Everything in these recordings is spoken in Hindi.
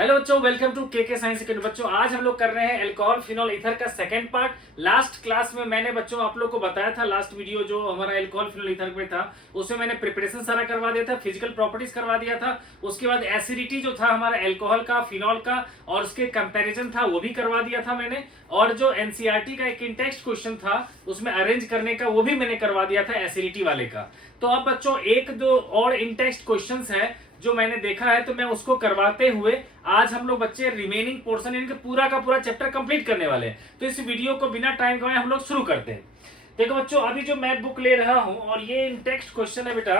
हेलो बच्चों, वेलकम टू के साइंस अकेडमी। बच्चों आज हम लोग कर रहे हैं अल्कोहल फिनोल ईथर का सेकंड पार्ट। लास्ट क्लास में मैंने बच्चों आप लोग को बताया था, लास्ट वीडियो जो हमारा अल्कोहल फिनोल ईथर में था उसमें मैंने प्रिपरेशन सारा करवा दिया था, फिजिकल प्रॉपर्टीज करवा दिया था। उसके बाद एसिडिटी जो था हमारा अल्कोहल का, फिनोल का और उसके कंपेरिजन था वो भी करवा दिया था मैंने। और जो एनसीईआरटी का एक इंटेक्स्ट क्वेश्चन था उसमें अरेंज करने का वो भी मैंने करवा दिया था एसिडिटी वाले का। तो अब बच्चों एक दो और इंटेक्स्ट क्वेश्चंस है जो मैंने देखा है, तो मैं उसको करवाते हुए आज हम लोग बच्चे रिमेनिंग पोर्शन इनके पूरा का पूरा चैप्टर कंप्लीट करने वाले हैं। तो इस वीडियो को बिना टाइम गवाए हम लोग शुरू करते हैं। देखो बच्चों, अभी जो मैं बुक ले रहा हूं और ये इंटेक्स्ट क्वेश्चन है बेटा।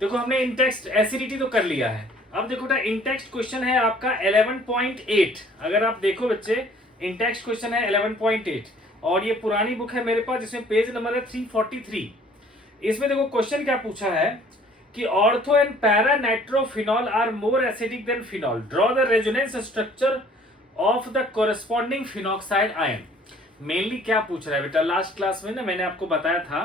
देखो हमने इंटेक्स्ट एसिडिटी तो कर लिया है। अब देखो बेटा, इंटेक्स्ट क्वेश्चन है आपका 11.8। अगर आप देखो बच्चे, इंटेक्स्ट क्वेश्चन है 11.8 और ये पुरानी बुक है मेरे पास जिसमें पेज नंबर है 343। इसमें देखो क्वेश्चन क्या पूछा है कि ortho and para nitrophenol are more acidic than phenol, draw the resonance structure of the corresponding phenoxide ion. Mainly क्या पूछ रहा है बेटा, लास्ट क्लास में ना मैंने आपको बताया था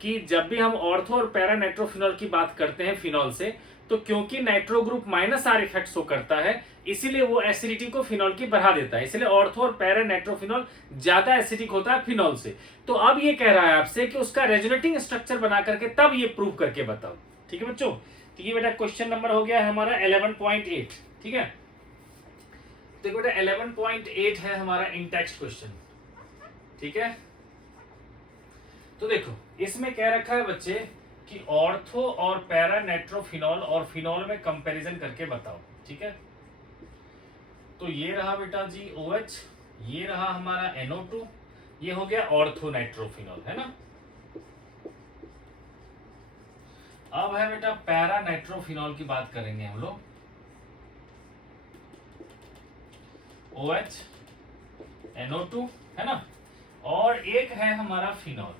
कि जब भी हम ऑर्थो और पैरा नाइट्रोफिनॉल की बात करते हैं फिनॉल से, तो क्योंकि nitro group minus are effect show करता है इसीलिए वो एसिडिटी को फिनॉल की बढ़ा देता है, इसलिए ऑर्थो और पैरा नाइट्रोफिनॉल ज्यादा एसिडिक होता है फिनॉल से। तो अब ये कह रहा है आपसे कि उसका रेजोनेटिंग स्ट्रक्चर बना करके तब ये प्रूव करके बताओ। ठीक है बच्चों, तो ये बेटा क्वेश्चन नंबर हो गया है हमारा 11.8। ठीक है, देखो बेटा 11.8 है हमारा इंटेक्स्ट क्वेश्चन। ठीक है, तो देखो इसमें क्या रखा है बच्चे कि ऑर्थो और पैरा नाइट्रोफिनॉल और फिनॉल में कंपैरिजन करके बताओ। ठीक है, तो ये रहा बेटा जी OH, ये रहा हमारा NO2, ये हो गया ऑर्थो नाइट्रोफिनॉल, है ना। अब है बेटा पैरा नाइट्रोफिनॉल की बात करेंगे हम लोग। OH, NO2, है ना, और एक है हमारा फिनॉल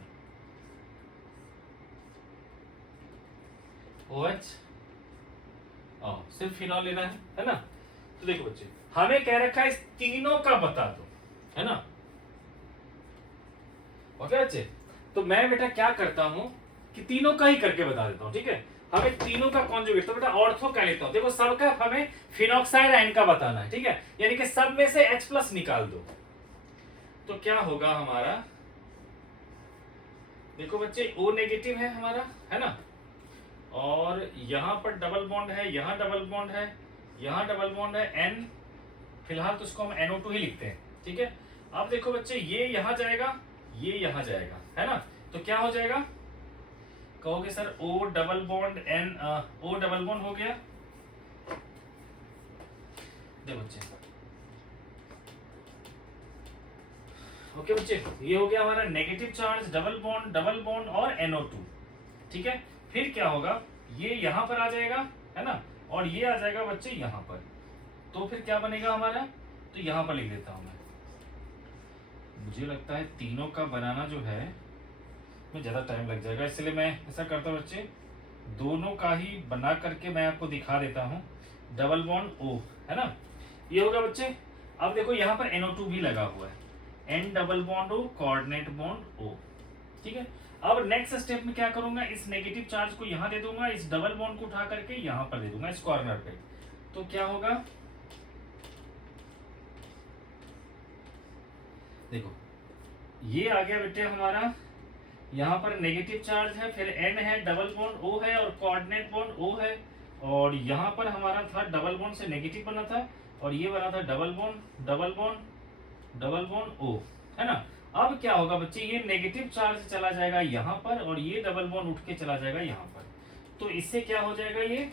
OH। सिर्फ फिनॉल लेना है ना। तो देखो बच्चे, हमें कह रखा है इस तीनों का बता दो, है ना। ओके बच्चे, तो मैं बेटा क्या करता हूं कि तीनों का ही करके बता देता हूं। ठीक है, हमें तीनों का कॉन्जुगेट, तो बेटा ऑर्थो का लेता हूं। देखो सबका हमें फिनॉक्साइड आयन का बताना है। ठीक है, यानी कि सब में से H+ निकाल दो, तो क्या होगा हमारा। देखो बच्चे O नेगेटिव है हमारा, है ना, और यहां पर डबल बॉन्ड है, यहां डबल बॉन्ड है, यहां डबल बॉन्ड है N। फिलहाल तो इसको हम NO2 ही लिखते हैं। ठीक है, अब देखो बच्चे ये यहां जाएगा, ये यहां जाएगा, है ना, तो क्या हो जाएगा, कहोगे sir O double bond N, O double bond हो गया। देखो बच्चे, ओके बच्चे, ये हो गया हमारा नेगेटिव चार्ज, डबल बॉन्ड और NO2। ठीक है, फिर क्या होगा, ये यहां पर आ जाएगा, है ना, और ये आ जाएगा बच्चे यहां पर। तो फिर क्या बनेगा हमारा, तो यहां पर लिख देता हूं मैं। मुझे लगता है तीनों का बनाना जो है में ज्यादा टाइम लग जाएगा, इसलिए मैं ऐसा करता हूं बच्चे, दोनों का ही बना करके मैं आपको दिखा देता हूं। डबल बॉन्ड O, है ना, ये होगा बच्चे। अब देखो यहाँ पर NO2 भी लगा हुआ है, N double bond O, coordinate bond O। ठीक है, अब नेक्स्ट स्टेप में क्या करूंगा, इस नेगेटिव चार्ज को यहां दे दूंगा, इस डबल बॉन्ड को उठा करके यहां पर दे दूंगा इस कॉर्नर पे। तो क्या होगा, देखो ये आ गया बेटे हमारा, यहाँ पर नेगेटिव चार्ज है, फिर N है, डबल बॉन्ड O है और कोऑर्डिनेट बॉन्ड O है, और यहाँ पर हमारा था डबल बॉन्ड से नेगेटिव बना था और ये बना था double bond double bond double bond O, है ना। अब क्या होगा बच्चे, ये नेगेटिव चार्ज चला जाएगा यहाँ पर और ये डबल बॉन्ड उठ के चला जाएगा यहाँ पर। तो इससे क्या हो जाएगा, ये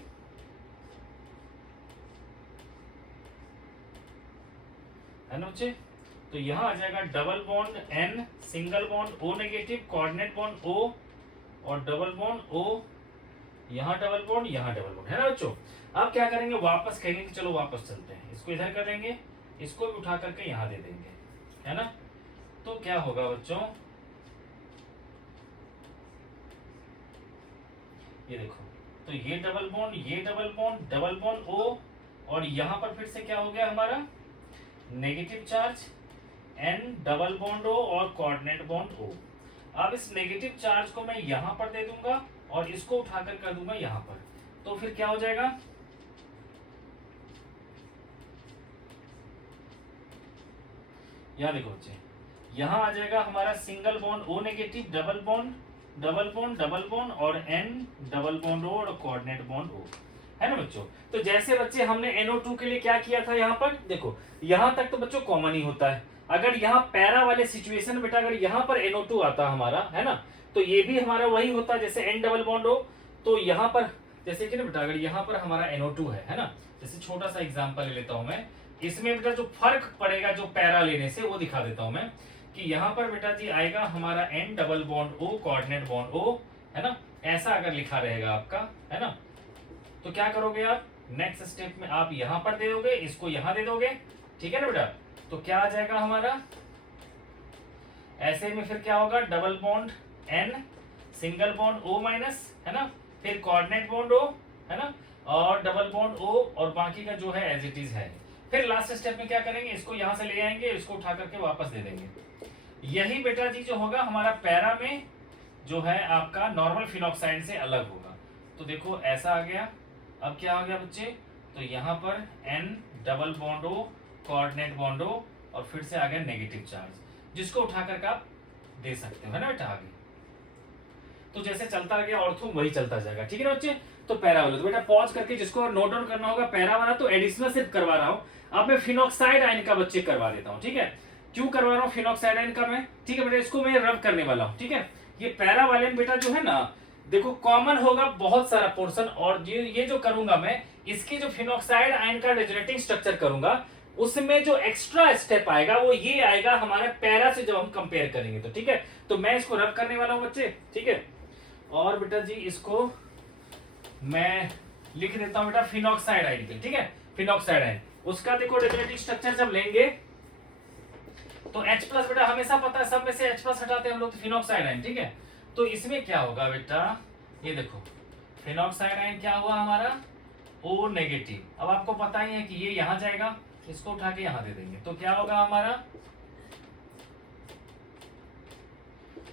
है ना बच्चे, तो यहाँ आ जाएगा double bond N, single bond O negative, coordinate bond O और डबल बॉन्ड O, यहाँ डबल बॉन्ड, यहाँ डबल बॉन्ड, है ना बच्चों। अब क्या करेंगे, वापस कहेंगे कि चलो वापस चलते हैं, इसको इधर कर देंगे, इसको भी उठा करके यहाँ दे देंगे, है ना। तो क्या होगा बच्चों, ये देखो, तो ये डबल बॉन्ड, ये डबल बॉन्ड O, और यहाँ पर फिर से क्या हो गया हमारा, negative charge N double bond O और कोऑर्डिनेट बॉन्ड O। अब इस नेगेटिव चार्ज को मैं यहां पर दे दूंगा और इसको उठाकर कर दूंगा यहां पर। तो फिर क्या हो जाएगा, यहाँ देखो बच्चे, यहाँ आ जाएगा हमारा single bond O negative, double bond double bond double bond और N डबल बॉन्ड O और कोऑर्डिनेट बॉन्ड O, है ना बच्चों। तो जैसे बच्चे हमने NO2 के लिए क्या किया था, यहाँ पर देखो यहाँ तक तो बच्चों कॉमन ही होता है। अगर यहाँ पैरा वाले सिचुएशन बेटा अगर यहाँ पर NO2 आता हमारा, है ना, तो ये भी हमारा वही होता है जैसे N डबल बॉन्ड O। तो यहाँ पर जैसे कि ना बेटा अगर यहाँ पर हमारा NO2 है ना, जैसे छोटा सा एग्जांपल ले लेता हूं मैं, इसमें बेटा जो फर्क पड़ेगा जो पैरा लेने से वो दिखा देता हूं मैं, कि यहाँ पर बेटा जी आएगा हमारा N double bond O coordinate bond O, है ना, ऐसा अगर लिखा रहेगा आपका, है ना, तो क्या करोगे आप, नेक्स्ट स्टेप में आप यहाँ पर दे दोगे, इसको यहाँ दे दोगे, ठीक है ना बेटा। तो क्या आ जाएगा हमारा, ऐसे में फिर क्या होगा, double bond N single bond O minus, है ना, फिर कोऑर्डिनेट बॉन्ड O, है ना, और डबल बॉन्ड O और बाकी का जो है एज इट इज है। फिर लास्ट स्टेप में क्या करेंगे, इसको यहां से ले आएंगे, इसको उठा करके वापस दे देंगे। यही बेटा जी जो होगा हमारा पैरा में जो है आपका नॉर्मल फिनॉक्साइड से अलग होगा। तो देखो ऐसा आ गया। अब क्या आ गया बच्चे, तो यहाँ पर N double bond O coordinate bond O और फिर से आ गया नेगेटिव चार्ज, जिसको उठा करके आप दे सकते हो, है ना बेटा आगे। तो जैसे चलता गया ऑर्थो वही चलता जाएगा, ठीक है ना बच्चे। तो पैरा वाला तो बेटा पॉज करके जिसको नोट डाउन करना होगा, पैरा वाला तो एडिशनल सिर्फ करवा रहा हूं, अब मैं फिनॉक्साइड आयन का बच्चे करवा देता हूं, ठीक है। क्यों करवा रहा हूं फिनॉक्साइड आयन का मैं, ठीक है बेटा, इसको मैं रब करने वाला हूं, ठीक है। ये पैरा वाले बेटा जो है ना, देखो कॉमन होगा बहुत सारा पोर्शन, और ये जो करूंगा मैं, इसकी जो फिनॉक्साइड आयन का रेजोनेटिंग स्ट्रक्चर करूंगा, उसमें जो एक्स्ट्रा स्टेप आएगा वो ये आएगा हमारे पैरा से जब हम कंपेयर करेंगे तो, ठीक है। तो मैं इसको रब करने वाला हूं बच्चे, ठीक है। और बेटा जी इसको मैं लिख देता हूं बेटा फिनॉक्साइड आयन पे, ठीक है, फिनॉक्साइड आयन। उसका देखो रेजोनेटिंग स्ट्रक्चर जब लेंगे तो H प्लस बेटा हमेशा पता है, सब में से H प्लस हटाते हैं हम लोग, तो फिनॉक्साइड आयन, ठीक है। तो इसमें क्या होगा बेटा, ये देखो फिनॉक्साइड आयन क्या हुआ हमारा O नेगेटिव। अब आपको पता ही है कि ये यहां जाएगा, इसको उठा के यहां दे देंगे, तो क्या होगा हमारा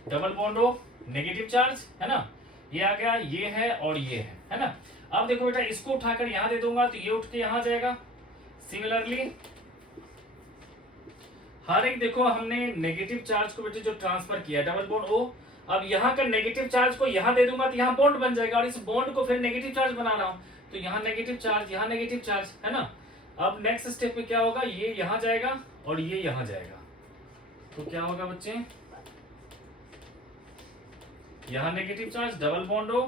double bond O negative charge, है ना, ये आ गया, ये है और ये है ना। अब देखो बेटा इसको उठाकर यहां दे दूंगा तो ये उठ के यहां जाएगा। सिमिलरली हर एक देखो हमने नेगेटिव चार्ज को बेटे जो ट्रांसफर किया डबल बॉन्ड O, अब यहाँ का नेगेटिव चार्ज को यहाँ दे दूंगा तो यहाँ बॉन्ड बन जाएगा, और इस बॉन्ड को फिर नेगेटिव चार्ज बना रहा हूँ, तो यहाँ नेगेटिव चार्ज, यहाँ नेगेटिव चार्ज, है ना। अब नेक्स्ट स्टेप में क्या होगा, ये यहाँ जाएगा और ये यहाँ जाएगा, तो क्या होगा बच्चे, यहाँ negative charge double bond O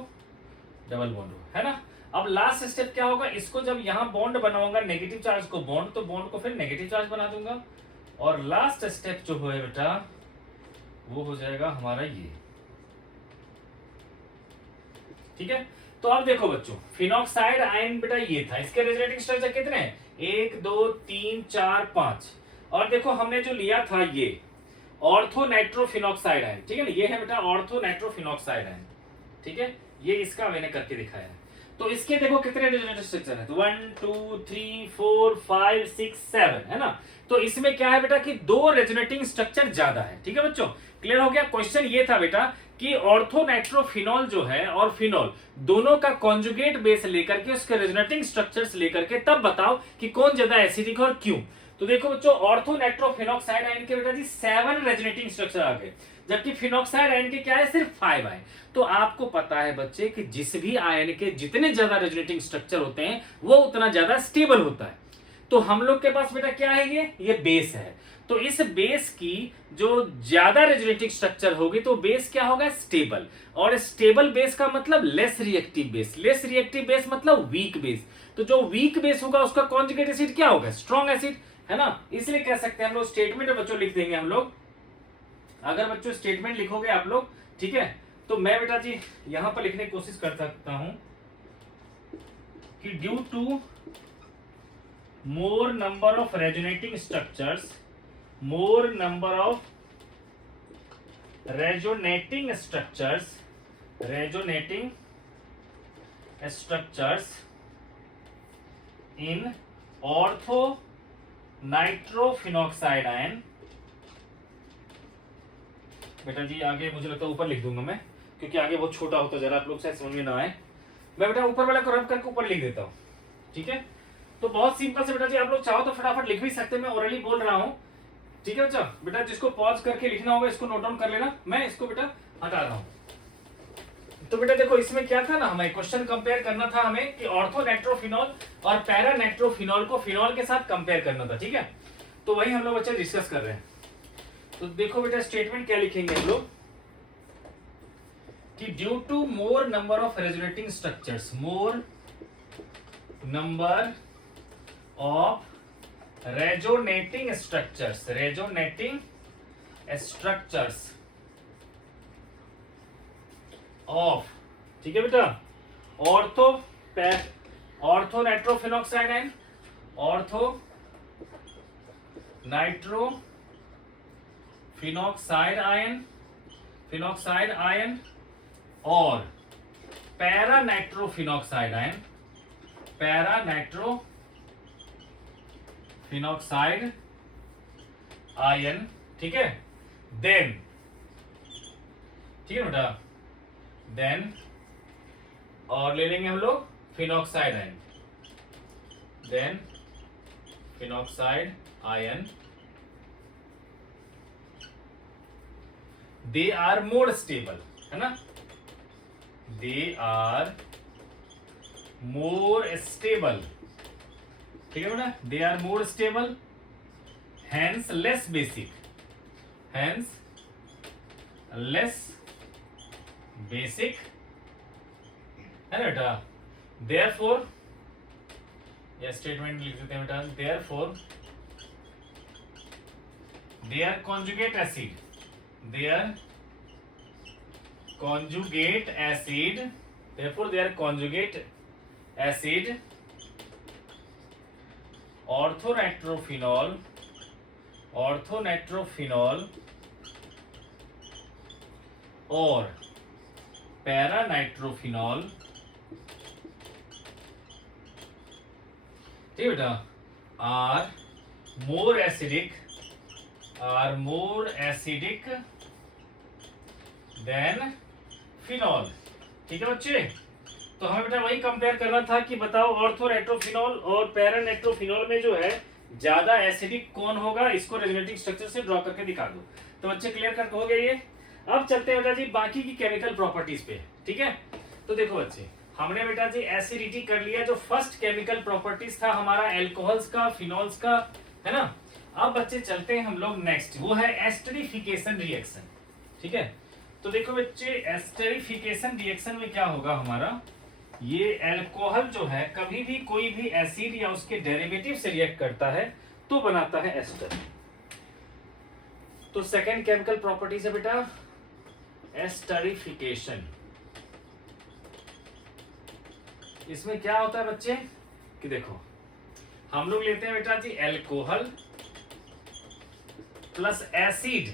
double bond O, है ना। अब लास्ट स्टेप क्या होगा, इसको जब यहाँ बॉन्ड बनाऊंगा नेगेटिव चार्ज को बॉन्ड, तो बॉन्ड को फिर नेगेटिव चार्ज बना दूंगा, और लास्ट स्टेप जो है बेटा वो हो जाएगा हमारा ये, ठीक है। तो अब देखो बच्चों फिनॉक्साइड आयन बेटा ये था, इसके रेजोनेटिंग स्ट्रक्चर कितने हैं, 1 2 3 4 5, और देखो हमने जो लिया था ये ऑर्थो नाइट्रोफिनॉक्साइड आयन, ठीक है ना, ये है बेटा ऑर्थो नाइट्रोफिनॉक्साइड आयन, ठीक है। ये इसका मैंने करके दिखाया है। तो इसके देखो कितने रेजोनेटिंग स्ट्रक्चर है, 1 2 3 4 5 6 7, है ना। तो इसमें क्या है बेटा कि 2 रेजोनेटिंग स्ट्रक्चर ज्यादा है, ठीक है बच्चों, क्लियर हो गया। क्वेश्चन ये था बेटा कि ऑर्थो नाइट्रोफिनॉल जो है और फिनॉल दोनों का कॉन्जुगेट बेस लेकर के उसके रेजोनेटिंग स्ट्रक्चर्स लेकर के तब बताओ कि कौन ज्यादा एसिडिक और क्यों। तो देखो बच्चों ऑर्थो नाइट्रोफिनॉक्साइड आयन के बेटा जी 7 रेजोनेटिंग स्ट्रक्चर आ गए, जबकि फिनॉक्साइड आयन के क्या है सिर्फ 5 आए। तो आपको पता है बच्चे कि जिस भी आयन के जितने ज्यादा रेजोनेटिंग स्ट्रक्चर होते हैं वो उतना ज्यादा स्टेबल होता है। तो हम लोग के पास बेटा क्या है, ये बेस है। तो इस बेस की जो ज्यादा रेजोनेटिंग स्ट्रक्चर होगी तो बेस क्या होगा, स्टेबल, और स्टेबल बेस का मतलब less reactive base, less reactive base मतलब वीक बेस। तो जो वीक बेस होगा उसका कॉन्जुगेट एसिड क्या होगा, स्ट्रॉन्ग एसिड, है ना। इसलिए कह सकते हैं हम लोग स्टेटमेंट बच्चों लिख देंगे हम लोग, अगर बच्चों स्टेटमेंट लिखोगे आप लोग, ठीक है। तो मैं बेटा जी यहां पर लिखने की कोशिश कर सकता हूं कि due to more number of resonating structures, more number of resonating structures, resonating structures in ortho nitrophenoxide ion. बेटा जी आगे मुझे लगता है ऊपर लिख दूंगा मैं, क्योंकि आगे बहुत छोटा होता जा रहा है, आप लोग शायद समझ में ना आए। मैं बेटा ऊपर वाला को रब करके ऊपर लिख देता हूँ, ठीक है। तो बहुत सिंपल से बेटा जी आप लोग चाहो तो फटाफट लिख भी सकते हैं, मैं ओरली बोल रहा हूँ। ठीक है बच्चा, बेटा जिसको पॉज करके लिखना होगा इसको नोट डाउन कर लेना, मैं इसको बेटा हटा रहा हूं। तो बेटा देखो इसमें क्या था ना, हमें क्वेश्चन कंपेयर करना था हमें कि ऑर्थो नाइट्रोफिनॉल और पैरा नाइट्रोफिनॉल को फिनॉल के साथ कंपेयर करना था, ठीक है। तो वही हम लोग बच्चे डिस्कस कर रहे हैं। तो देखो बेटा स्टेटमेंट क्या लिखेंगे हम लोग कि due to more number of resonating structures, more number of resonating structures, resonating structures of, ठीक है बेटा, ortho nitrophenoxide ion, ortho nitrophenoxide ion, phenoxide ion और para nitrophenoxide ion, para nitrophenoxide ion, ठीक है। देन, ठीक है बेटा, देन और ले लेंगे हम लोग phenoxide ion, then phenoxide ion, they are more stable, है ना, दे आर मोर स्टेबल, ठीक है बेटा, they are more stable, hence less basic, hence less basic, है ना बेटा। देयरफॉर, यह स्टेटमेंट लिख देते हैं बेटा, therefore their conjugate acid, their conjugate acid, therefore their conjugate acid orthonitrophenol, orthonitrophenol और पैरानाइट्रोफिनॉल, ठीक है बेटा, are more acidic, are more acidic than phenol, ठीक है बच्चे। तो हमें बेटा वही कंपेयर करना था कि बताओ ऑर्थो नाइट्रोफिनॉल और पैरा नाइट्रोफिनॉल में जो है ज्यादा एसिडिक कौन होगा, इसको रेजोनेटिंग स्ट्रक्चर से ड्रॉ करके दिखा दो। तो बच्चे क्लियर कट हो गया ये। अब चलते हैं बेटा जी बाकी की केमिकल प्रॉपर्टीज पे, ठीक है। तो देखो बच्चे, हमने बेटा जी एसिडिटी कर लिया, जो फर्स्ट केमिकल प्रॉपर्टीज था हमारा एल्कोहल्स का, फिनॉल्स का, है ना। अब बच्चे चलते हैं हम लोग नेक्स्ट, वो है एस्टरिफिकेशन रिएक्शन, ठीक है। तो देखो बच्चे एस्टरिफिकेशन रिएक्शन में क्या होगा हमारा, ये एल्कोहल जो है कभी भी कोई भी एसिड या उसके डेरिवेटिव से रिएक्ट करता है तो बनाता है एस्टर। तो सेकेंड केमिकल प्रॉपर्टीज है बेटा एस्टरिफिकेशन। इसमें क्या होता है बच्चे कि देखो हम लोग लेते हैं बेटा जी एल्कोहल प्लस एसिड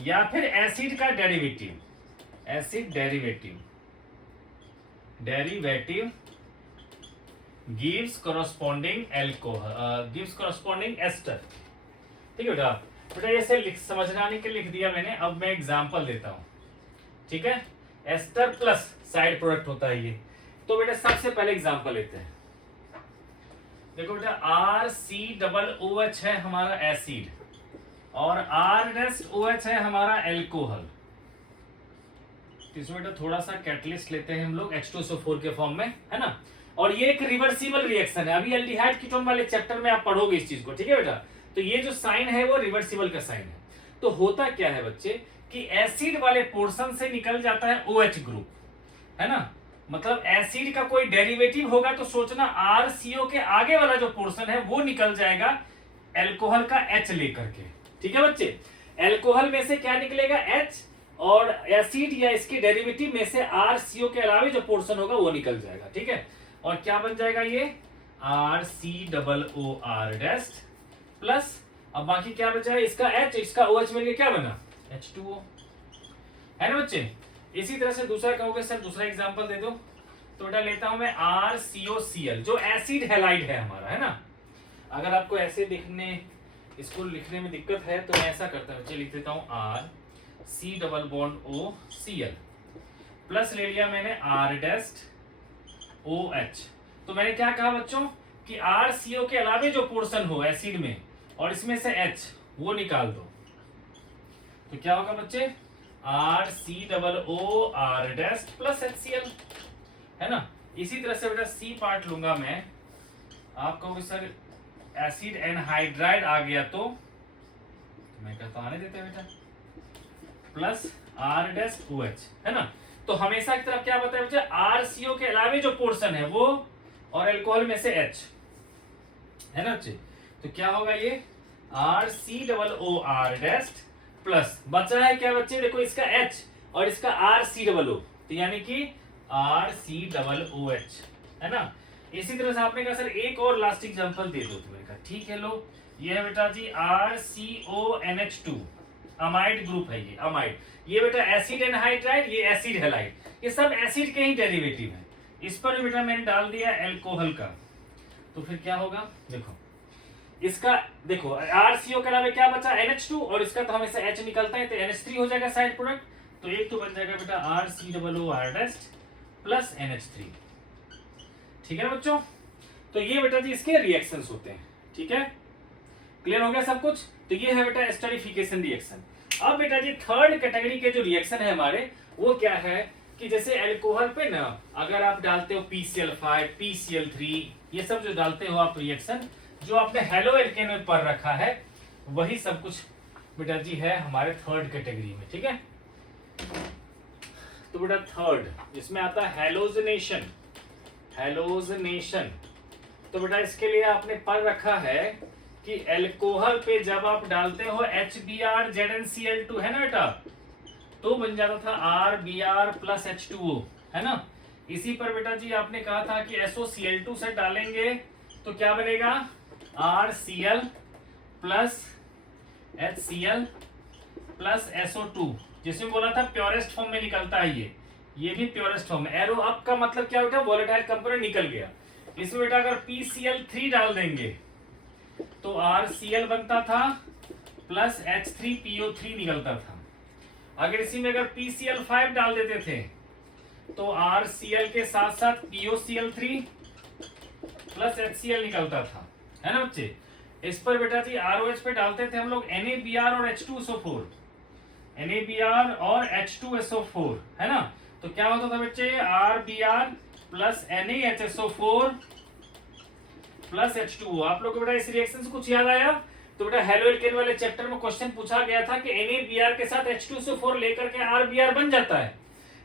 या फिर एसिड का derivative, acid derivative, derivative gives corresponding alcohol, gives corresponding ester, ठीक है बेटा। बेटा ऐसे समझने के लिए लिख दिया मैंने, अब मैं एग्जांपल देता हूं, ठीक है। एस्टर प्लस साइड प्रोडक्ट होता है ये। तो बेटा सबसे पहले एग्जांपल लेते हैं, देखो बेटा RCOOH है हमारा एसिड और R-OH है हमारा एल्कोहल। इसमें बेटा थोड़ा सा कैटलिस्ट लेते हैं हम लोग H2SO4 के फॉर्म में, है ना। और ये एक रिवर्सिबल रिएक्शन है, अभी एल्डिहाइड कीटोन वाले चैप्टर में आप पढ़ोगे इस चीज को, ठीक है बेटा। तो ये जो साइन है वो रिवर्सिबल का साइन है। तो होता क्या है बच्चे कि एसिड वाले पोर्शन से निकल जाता है OH ग्रुप, है ना। मतलब एसिड का कोई डेरिवेटिव होगा तो सोचना RCO के आगे वाला जो पोर्शन है वो निकल जाएगा एल्कोहल का H लेकर के, ठीक है बच्चे। एल्कोहल में से क्या निकलेगा H, और एसिड या इसके डेरिवेटिव में से RCO के अलावा जो पोर्शन होगा वो निकल जाएगा, ठीक है। और क्या बन जाएगा ये RCOOR प्लस, अब बाकी क्या बचा है इसका H, इसका OH मिलके क्या बना H2O, है ना बच्चे। इसी तरह से दूसरा कहोगे सर दूसरा एग्जांपल दे दो, तो बेटा लेता हूं मैं RCOCl जो एसिड हैलाइड है हमारा, है ना। अगर आपको ऐसे दिखने इसको लिखने में दिक्कत है तो मैं ऐसा करता हूं, लिख देता हूं RC+OCl प्लस ले लिया मैंने R-OH। तो मैंने क्या कहा बच्चों कि RCO के अलावा जो पोर्शन हो एसिड में और इसमें से H वो निकाल दो, तो क्या होगा बच्चे, RCOO प्लस HCl, है ना। इसी तरह से बेटा C पार्ट लूंगा मैं, आप कहोगे सर एसिड एनहाइड्राइड आ गया तो मैं कहता हूं आने देते हैं बेटा, प्लस R-OH, है ना। तो हमेशा की तरफ क्या बताया बच्चे, RCO के अलावा जो पोर्शन है वो, और अल्कोहल में से H, है ना बच्चे। तो क्या होगा ये RCOOR प्लस बचा है क्या बच्चे, देखो इसका H और इसका RCOO, तो यानी कि RCOOH, है ना। इसी तरह से आपने कहा सर एक और लास्ट एग्जांपल दे दो, तो मैंने कहा ठीक है, लो ये है बेटा जी RCONH2, अमाइड ग्रुप है ये, अमाइड, ये बेटा एसिड एनहाइड्राइड, ये एसिड हैलाइड, ये सब एसिड के ही डेरिवेटिव है। इस पर बेटा मैंने डाल दिया अल्कोहल का, तो फिर क्या होगा, देखो इसका, देखो RCO के अलावा क्या बचा, NH2, और इसका तो हमेशा H निकलता है, तो NH3 हो जाएगा साइड प्रोडक्ट, तो एक तो बन जाएगा बेटा RCOOR प्लस NH3, ठीक है बच्चों। तो ये बेटा जी इसके रिएक्शंस होते हैं, ठीक है, क्लियर हो गया सब कुछ। तो ये है बेटा एस्टरीफिकेशन रिएक्शन। अब बेटा जी थर्ड कैटेगरी के जो रिएक्शन है हमारे, वो क्या है कि जैसे अल्कोहल पे ना अगर आप डालते हो PCl5, PCl3, ये सब जो डालते हो आप रिएक्शन, जो आपने हेलो एल्केन में पढ़ रखा है, वही सब कुछ बेटा जी है हमारे थर्ड कैटेगरी में, ठीक है। तो बेटा थर्ड जिसमें आता है हेलोजनेशन, हेलोजनेशन, तो बेटा इसके लिए आपने पढ़ रखा है कि अल्कोहल पे जब आप डालते हो HBrZnCl2, है ना बेटा, तो बन जाता था RBr प्लस H2O, है ना। इसी पर बेटा जी आपने कहा था कि SOCl2 से डालेंगे तो क्या बनेगा, RCl plus HCl plus SO2, जिसमें बोला था प्योरेस्ट फॉर्म में निकलता है ये भी प्योरेस्ट फॉर्म है। एरो अप का मतलब क्या बेटा, वोलेटाइल कंपोनेंट निकल गया। इसमें बेटा अगर PCl3 डाल देंगे तो RCl बनता था प्लस H3PO3 निकलता था। अगर इसी में अगर PCl5 डाल देते थे तो RCl के साथ साथ POCl3 प्लस HCl निकलता था, है ना बच्चे। इस पर बेटा जी ROH पे डालते थे हम लोग NaBr और H2SO4, NaBr और H2SO4, है ना। तो क्या होता था बच्चे, RBr plus NaHSO4 plus H2O। आप लोग को बेटा इस रिएक्शन से कुछ याद आया? तो बेटा हेलो एल्केन वाले चैप्टर में क्वेश्चन पूछा गया था कि NaBr के साथ H2SO4 लेकर के RBr बन जाता है,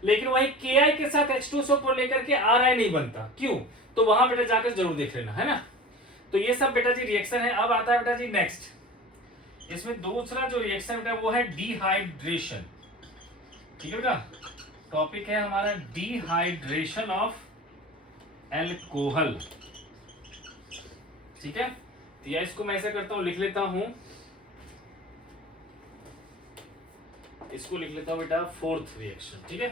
लेकिन वही Ki के साथ H2SO4 लेकर के Ri नहीं बनता, क्यों? तो वहां बेटा जाकर जरूर देख लेना, है ना। तो ये सब बेटा जी रिएक्शन है। अब आता है बेटा जी नेक्स्ट, इसमें दूसरा जो रिएक्शन बेटा वो है डिहाइड्रेशन, ठीक है बेटा। टॉपिक है हमारा डिहाइड्रेशन ऑफ एल्कोहल, ठीक है। तो या इसको मैं ऐसा करता हूं, लिख लेता हूं, इसको लिख लेता हूं बेटा फोर्थ रिएक्शन, ठीक है।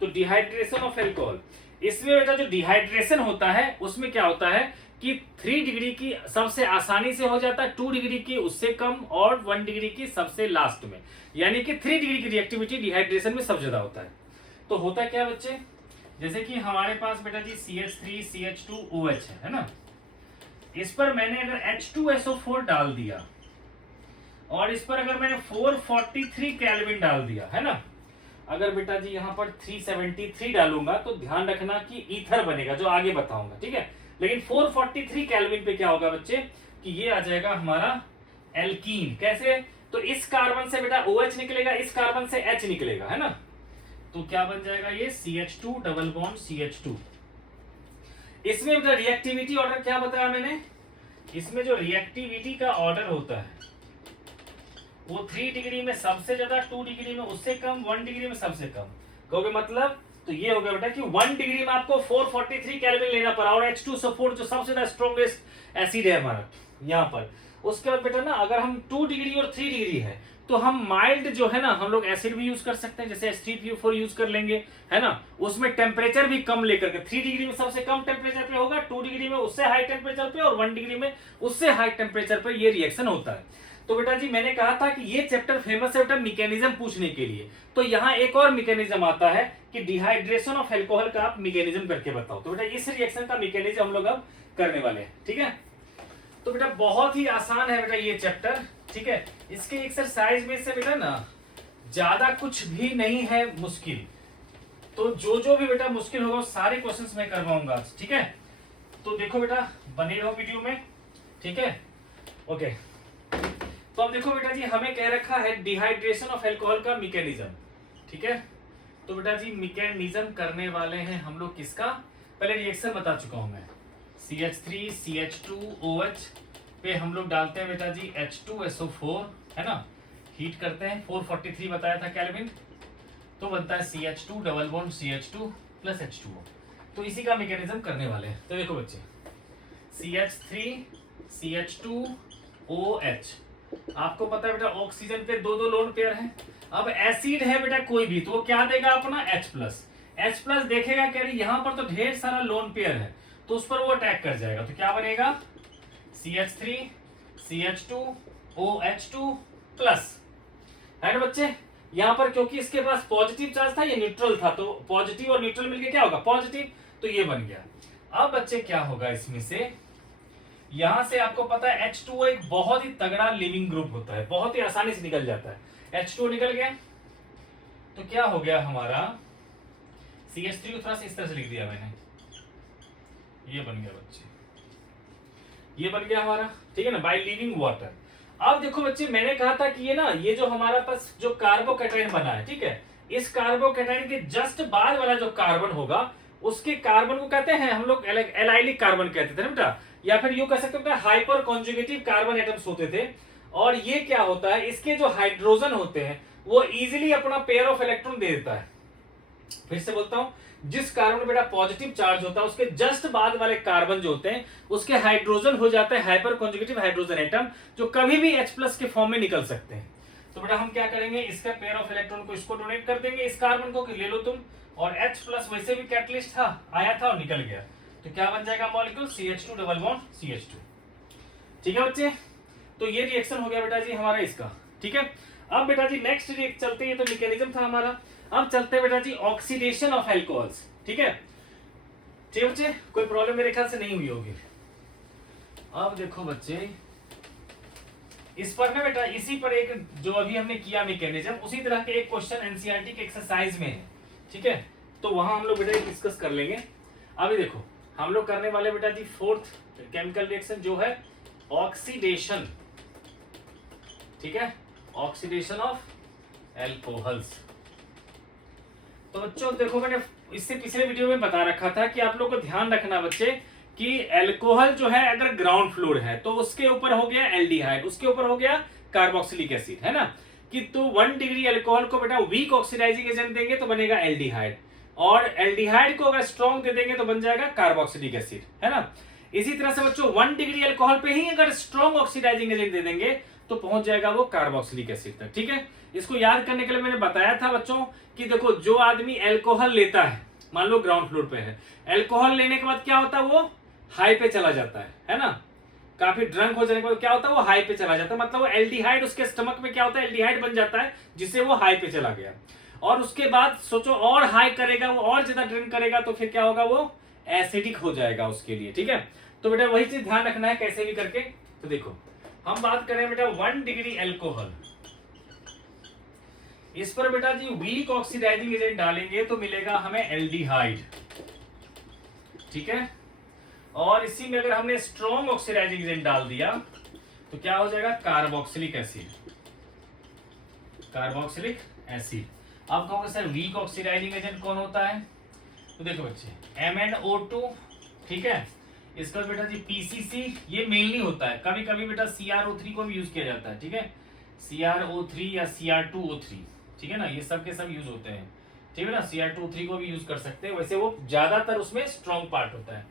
तो डिहाइड्रेशन ऑफ एल्कोहल, इसमें बेटा जो डिहाइड्रेशन होता है उसमें क्या होता है कि 3 डिग्री की सबसे आसानी से हो जाता है, 2 डिग्री की उससे कम, और 1 डिग्री की सबसे लास्ट में, यानी कि 3 डिग्री की रिएक्टिविटी डिहाइड्रेशन में सबसे ज्यादा होता है। तो होता क्या बच्चे, जैसे कि हमारे पास बेटा जी CH3 CH2OH है ना, इस पर मैंने अगर H2SO4 डाल दिया और इस पर अगर मैंने 443 केल्विन डाल दिया, है ना, अगर बेटा जी यहाँ पर 373 डालूंगा तो ध्यान रखना कि ईथर बनेगा, जो आगे बताऊंगा, ठीक है। लेकिन 443 केल्विन पे क्या होगा बच्चे कि ये आ जाएगा हमारा एल्कीन। कैसे? तो इस कार्बन से बेटा OH निकलेगा, इस कार्बन से H निकलेगा, है ना। तो क्या बन जाएगा ये CH2 डबल बॉन्ड CH2। इसमें बेटा रिएक्टिविटी ऑर्डर क्या बताया मैंने, इसमें जो रिएक्टिविटी का ऑर्डर होता है वो 3 डिग्री में सबसे ज्यादा, 2 डिग्री में उससे कम, 1 डिग्री में सबसे कम। कहोगे मतलब, तो ये हो गया बेटा कि 1 डिग्री में आपको 443 केल्विन लेना पड़ा, और H2SO4 जो सबसे ज्यादा स्ट्रॉन्गेस्ट एसिड है हमारा यहाँ पर। उसके बाद बेटा ना अगर हम 2 डिग्री और 3 डिग्री है तो हम माइल्ड जो है ना हम लोग एसिड भी यूज कर सकते हैं, जैसे H3PO4 यूज कर लेंगे, है ना। उसमें टेम्परेचर भी कम लेकर के, 3 डिग्री में सबसे कम टेम्परेचर पे होगा, 2 डिग्री में उससे हाई टेम्परेचर पे, और 1 डिग्री में उससे हाई टेम्परेचर पे ये रिएक्शन होता है। तो बेटा जी मैंने कहा था कि ये चैप्टर फेमस है बेटा मैकेनिज्म पूछने के लिए, तो यहाँ एक और मैकेनिज्म आता है कि डिहाइड्रेशन ऑफ एल्कोहल का आप मैकेनिज्म करके बताओ। तो बेटा इस रिएक्शन का मैकेनिज्म हम लोग अब करने वाले हैं, ठीक है। तो बेटा बहुत ही आसान है बेटा ये चैप्टर, ठीक है। इसके एक्सरसाइज में से बेटा ना ज्यादा कुछ भी नहीं है मुश्किल, तो जो जो भी बेटा मुश्किल होगा सारे क्वेश्चंस मैं करवाऊंगा, ठीक है। तो देखो बेटा बने रहो वीडियो में, ठीक है, ओके। तो अब देखो बेटा जी हमें कह रखा है डिहाइड्रेशन ऑफ अल्कोहल का मैकेनिज्म, ठीक है। तो बेटा जी मैकेनिज्म करने वाले हैं हम लोग किसका, पहले रिएक्शन बता चुका हूं मैं, CH3 CH2OH पे हम लोग डालते हैं बेटा जी H2SO4, है ना, हीट करते हैं 443 बताया था केल्विन, तो बनता है CH2 double bond CH2 plus H2O। तो इसी का मैकेनिज्म करने वाले हैं। तो देखो बच्चे CH3 CH2OH, आपको पता है बेटा ऑक्सीजन पे दो दो लोन पेयर है। अब एसिड है बेटा कोई भी, तो वो क्या देगा अपना H+ देखेगा कह रही यहाँ पर तो ढेर सारा लोन पेयर है, तो उस पर वो अटैक कर जाएगा, तो क्या बनेगा CH3 CH2OH2 प्लस, है ना बच्चे। यहाँ पर क्योंकि इसके पास पॉजिटिव चार्ज था, ये न्यूट्रल था, तो पॉजिटिव और न्यूट्रल मिलके क्या होगा पॉजिटिव, तो ये बन गया। अब बच्चे क्या होगा इसमें से, यहां से आपको पता है H2O एक बहुत ही तगड़ा लिविंग ग्रुप होता है, बहुत ही आसानी से निकल जाता है। H2O निकल गया तो क्या हो गया हमारा CH3 को थोड़ा सा इस तरह से लिख दिया मैंने, ये बन गया बच्चे, ये बन गया हमारा, ठीक है ना, बाय लिविंग वाटर। अब देखो बच्चे मैंने कहा था कि ये ना ये जो हमारा पास जो कार्बोकैटायन बना है, ठीक है, इस कार्बोकैटायन के जस्ट बाद वाला जो कार्बन होगा उसके कार्बन को कहते हैं हम लोग एलाइलिक कार्बन कहते थे ना बेटा, या फिर यूं कह सकते हैं हाइपर कॉन्जुगेटिव कार्बन एटम्स होते थे। और ये क्या होता है, इसके जो हाइड्रोजन होते हैं वो इजीली अपना पेयर ऑफ इलेक्ट्रॉन दे देता है। फिर से बोलता हूं, जिस कार्बन में बेटा पॉजिटिव चार्ज होता है उसके जस्ट बाद वाले कार्बन जो होते हैं उसके हाइड्रोजन हो जाते हैं हाइपर कॉन्जुगेटिव हाइड्रोजन एटम, जो कभी भी H+ के फॉर्म में निकल सकते हैं। तो बेटा हम क्या करेंगे, इसका पेयर ऑफ इलेक्ट्रॉन को इसको डोनेट कर देंगे, इस कार्बन को ले लो तुम, और H+ वैसे भी कैटलिस्ट था, आया था और निकल गया, तो क्या बन जाएगा molecule CH2 double bond CH2, ठीक है बच्चे। तो ये रिएक्शन हो गया बेटा जी हमारा इसका, ठीक है। अब बेटा जी नेक्स्ट रिएक्शन चलते हैं, तो मैकेनिज्म था हमारा। अब चलते हैं बेटा जी ऑक्सीडेशन ऑफ अल्कोहल्स, ठीक है, ठीक है बच्चे, कोई प्रॉब्लम मेरे ख्याल से नहीं हुई होगी। अब देखो बच्चे इस पर ना बेटा इसी पर एक जो अभी हमने किया मैकेनिज्म, उसी तरह के एक क्वेश्चन एनसीईआरटी के एक्सरसाइज में है, ठीक है, तो वहां हम लोग बेटा डिस्कस कर लेंगे। अभी देखो हम लोग करने वाले बेटा जी फोर्थ केमिकल रिएक्शन जो है ऑक्सीडेशन, ठीक है, ऑक्सीडेशन ऑफ एल्कोहल्स। तो बच्चों देखो मैंने इससे पिछले वीडियो में बता रखा था कि आप लोग को ध्यान रखना बच्चे कि एल्कोहल जो है अगर ग्राउंड फ्लोर है तो उसके ऊपर हो गया एल्डिहाइड, उसके ऊपर हो गया कार्बोक्सिलिक एसिड, है ना, कि तो 1 डिग्री अल्कोहल को बेटा वीक ऑक्सीडाइजिंग एजेंट देंगे तो बनेगा एल्डिहाइड, और एल्डिहाइड को अगर स्ट्रॉन्ग दे देंगे तो बन जाएगा कार्बोक्सिलिक एसिड, है ना। इसी तरह से बच्चों 1 डिग्री अल्कोहल पे ही अगर स्ट्रॉन्ग ऑक्सीडाइजिंग एजेंट दे देंगे तो पहुंच जाएगा वो कार्बोक्सिलिक एसिड तक, ठीक है। इसको याद करने के लिए मैंने बताया था बच्चों कि देखो जो आदमी अल्कोहल लेता है, मान लो ग्राउंड फ्लोर पे है, अल्कोहल लेने के बाद क्या होता है वो हाई पे चला जाता है ना, काफी ड्रंक हो जाने के बाद क्या होता है वो हाई पे चला जाता है, मतलब वो एल्डिहाइड उसके स्टमक में क्या होता है एल्डिहाइड बन जाता है जिससे वो हाई पे चला गया, और उसके बाद सोचो और हाई करेगा वो, और ज्यादा ड्रिंक करेगा तो फिर क्या होगा वो एसिडिक हो जाएगा उसके लिए, ठीक है। तो बेटा वही चीज ध्यान रखना है कैसे भी करके। तो देखो हम बात करें बेटा 1 डिग्री अल्कोहल, इस पर बेटा जी वीक ऑक्सीडाइजिंग एजेंट डालेंगे तो मिलेगा हमें एल्डिहाइड, ठीक है, और इसी में अगर हमने स्ट्रॉन्ग ऑक्सीडाइजिंग एजेंट डाल दिया तो क्या हो जाएगा कार्बोक्सिलिक एसिड, कार्बोक्सिलिक एसिड। आप कहोगे सर वीक ऑक्सीडाइजिंग एजेंट कौन होता है, तो देखो बच्चे MnO2, ठीक है, इसका बेटा जी PCC, ये मेनली होता है, कभी कभी बेटा CrO3 को भी यूज किया जाता है, ठीक है, CrO3 या Cr2O3, ठीक है ना, ये सब के सब यूज होते हैं, ठीक है ना, Cr2O3 को भी यूज कर सकते हैं, वैसे वो ज्यादातर उसमें स्ट्रॉन्ग पार्ट होता है।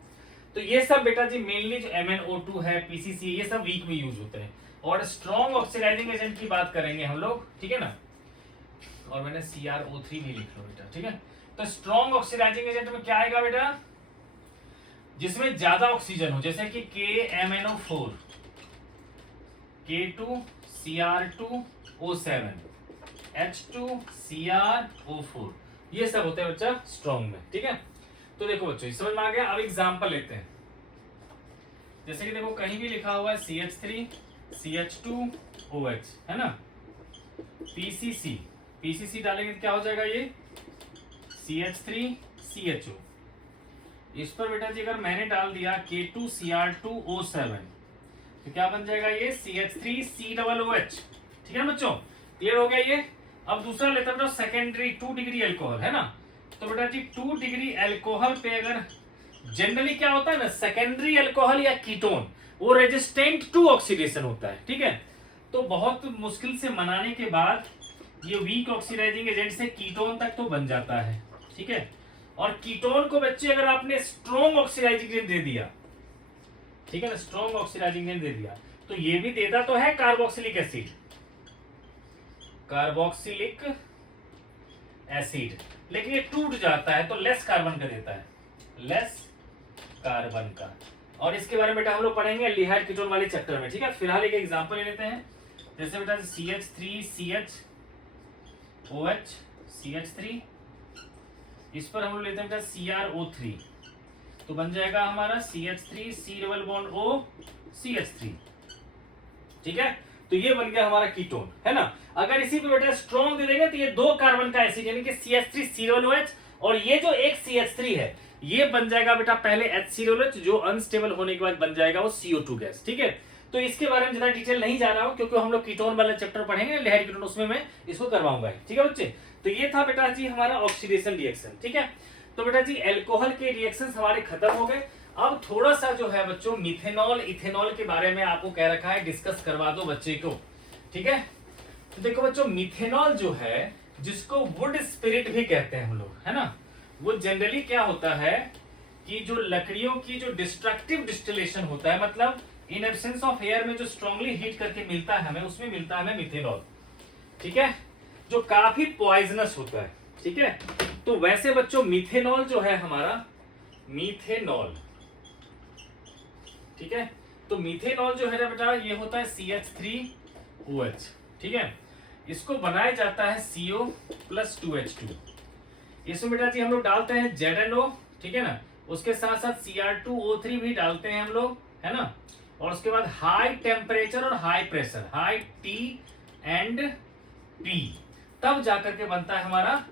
तो ये सब बेटा जी मेनली जो MnO2 है PCC ये सब वीक में यूज होते हैं, और स्ट्रॉन्ग ऑक्सीडाइजिंग एजेंट की बात करेंगे हम लोग, ठीक है ना, और मैंने CrO3 भी लिख लो बेटा, ठीक है। तो स्ट्रॉन्ग ऑक्सीडाइजिंग एजेंट में क्या आएगा बेटा, जिसमें ज्यादा ऑक्सीजन हो, जैसे कि KMnO4, K2Cr2O7, H2Cr O4, ये सब होते हैं बच्चा स्ट्रॉन्ग में, ठीक है। तो देखो बच्चों समझ में आ गया। अब एग्जांपल लेते हैं, जैसे कि देखो कहीं भी लिखा हुआ है CH3 CH2OH, है ना, PCC, PCC डालेंगे तो क्या हो जाएगा ये CH3 CHO। इस पर बेटा जी अगर मैंने डाल दिया K2Cr2O7 तो क्या बन जाएगा ये CH3COOH। ठीक है बच्चों, क्लियर हो गया ये। अब दूसरा लेते हैं सेकेंडरी 2 डिग्री अल्कोहल, है ना। तो बेटा जी 2 डिग्री अल्कोहल पे अगर जनरली क्या होता है ना, सेकेंडरी अल्कोहल या कीटोन वो रेजिस्टेंट टू ऑक्सीडेशन होता है। ठीक है, तो बहुत मुश्किल से बनाने के बाद ये वीक ऑक्सीडाइजिंग एजेंट से कीटोन तक तो बन जाता है। ठीक है, और कीटोन को बच्चे अगर आपने स्ट्रॉन्ग ऑक्सीडाइजिंग एजेंट दे दिया, ठीक है ना, स्ट्रॉन्ग ऑक्सीडाइजिंग एजेंट दे दिया तो ये भी देता तो है कार्बोक्सिलिक एसिड, कार्बोक्सिलिक एसिड, लेकिन ये टूट जाता है तो लेस कार्बन का देता है, लेस कार्बन का। और इसके बारे में बेटा हम लोग पढ़ेंगे एल्डिहाइड कीटोन वाले चैप्टर में। ठीक है, फिलहाल एक एग्जांपल ले लेते हैं। जैसे बेटा CH3CHOH CH3, इस पर हम लोग लेते हैं बेटा CrO3 तो बन जाएगा हमारा CH3C double bond O CH3। ठीक है, तो ये बन गया हमारा कीटोन, है ना। अगर इसी पे बेटा स्ट्रॉन्ग दे देंगे तो ये 2 कार्बन का एसिड यानी कि CH3COOH और ये जो एक CH3 है ये बन जाएगा बेटा पहले HCOOH जो अनस्टेबल होने के बाद बन जाएगा वो CO2 गैस। ठीक है, तो इसके बारे में ज्यादा डिटेल नहीं जा रहा हूं क्योंकि हम लोग कीटोन वाला चैप्टर पढ़ेंगे एल्डिहाइड कीटोन, उसमें मैं इसको करवाऊंगा। ठीक है बच्चे, तो ये था बेटा जी हमारा ऑक्सीडेशन रिएक्शन। ठीक है, तो बेटा जी एल्कोहल के रिएक्शंस हमारे खत्म हो गए। अब थोड़ा सा जो है बच्चों मिथेनॉल इथेनॉल के बारे में आपको कह रखा है डिस्कस करवा दो बच्चे को। ठीक है, तो देखो बच्चों मिथेनॉल जो है जिसको वुड स्पिरिट भी कहते हैं हम लोग, है ना, वो जनरली क्या होता है कि जो लकड़ियों की जो डिस्ट्रक्टिव डिस्टिलेशन होता है, मतलब इन एब्सेंस ऑफ एयर में जो स्ट्रांगली हीट करके मिलता है हमें, उसमें मिलता है हमें मिथेनॉल। ठीक है, जो काफी पॉइजनस होता है। ठीक है, तो वैसे बच्चों मिथेनॉल जो है हमारा मिथेनॉल, ठीक है, तो मिथेनॉल जो है बेटा ये होता है CH3OH। ठीक है, इसको बनाया जाता है CO+2H2। इसमें बेटा जी हम लोग डालते हैं ZNO, ठीक है ना, उसके साथ साथ Cr2O3 भी डालते हैं हम लोग, है ना, और उसके बाद हाई टेम्परेचर और high pressure, high T and P, तब जाकर के बनता है हमारा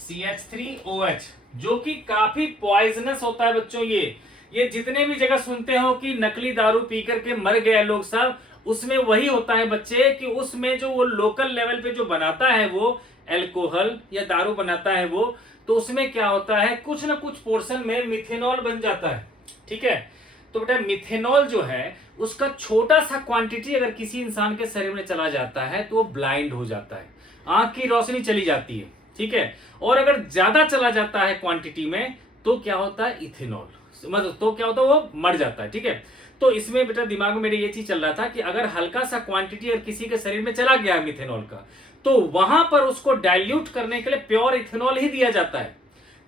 CH3OH जो कि काफी पॉइजनस होता है बच्चों। ये जितने भी जगह सुनते हो कि नकली दारू पी करके मर गए लोग सब, उसमें वही होता है बच्चे कि उसमें जो वो लोकल लेवल पे जो बनाता है वो अल्कोहल या दारू बनाता है वो, तो उसमें क्या होता है कुछ ना कुछ पोर्शन में मिथेनॉल बन जाता है। ठीक है, तो बेटा मिथेनॉल जो है उसका छोटा सा क्वांटिटी अगर किसी इंसान के शरीर में चला जाता है तो वो ब्लाइंड हो जाता है, आंख की रोशनी चली जाती है। ठीक है, और अगर ज्यादा चला जाता है क्वांटिटी में तो क्या होता है इथेनॉल, मतलब तो क्या होता है वो मर जाता है। ठीक है, तो इसमें बेटा दिमाग में मेरे ये चीज चल रहा था कि अगर हल्का सा क्वांटिटी अगर किसी के शरीर में चला गया है मिथेनॉल का तो वहां पर उसको डाइल्यूट करने के लिए प्योर इथेनॉल ही दिया जाता है।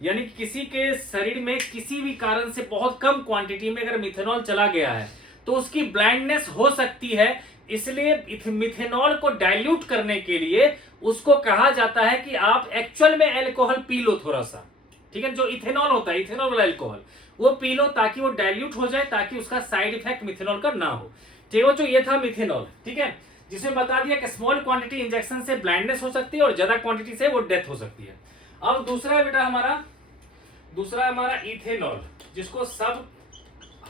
यानी कि किसी के शरीर में किसी भी कारण से बहुत कम क्वांटिटी में अगर मिथेनॉल चला गया है तो उसकी ब्लाइंडनेस हो सकती है, इसलिए मिथेनॉल को डाइल्यूट करने के लिए उसको कहा जाता है कि आप एक्चुअल में अल्कोहल पी लो थोड़ा सा। ठीक है, जो इथेनॉल होता है इथेनॉल वाला अल्कोहल वो पी लो ताकि वो डाइल्यूट हो जाए, ताकि उसका साइड इफेक्ट मिथेनॉल का ना हो। ठीक है, जो ये था मिथेनॉल। ठीक है, जिसमें बता दिया कि स्मॉल क्वांटिटी इंजेक्शन से ब्लाइंडनेस हो सकती है और ज्यादा क्वांटिटी से वो डेथ हो सकती है। अब दूसरा है बेटा हमारा इथेनॉल, जिसको सब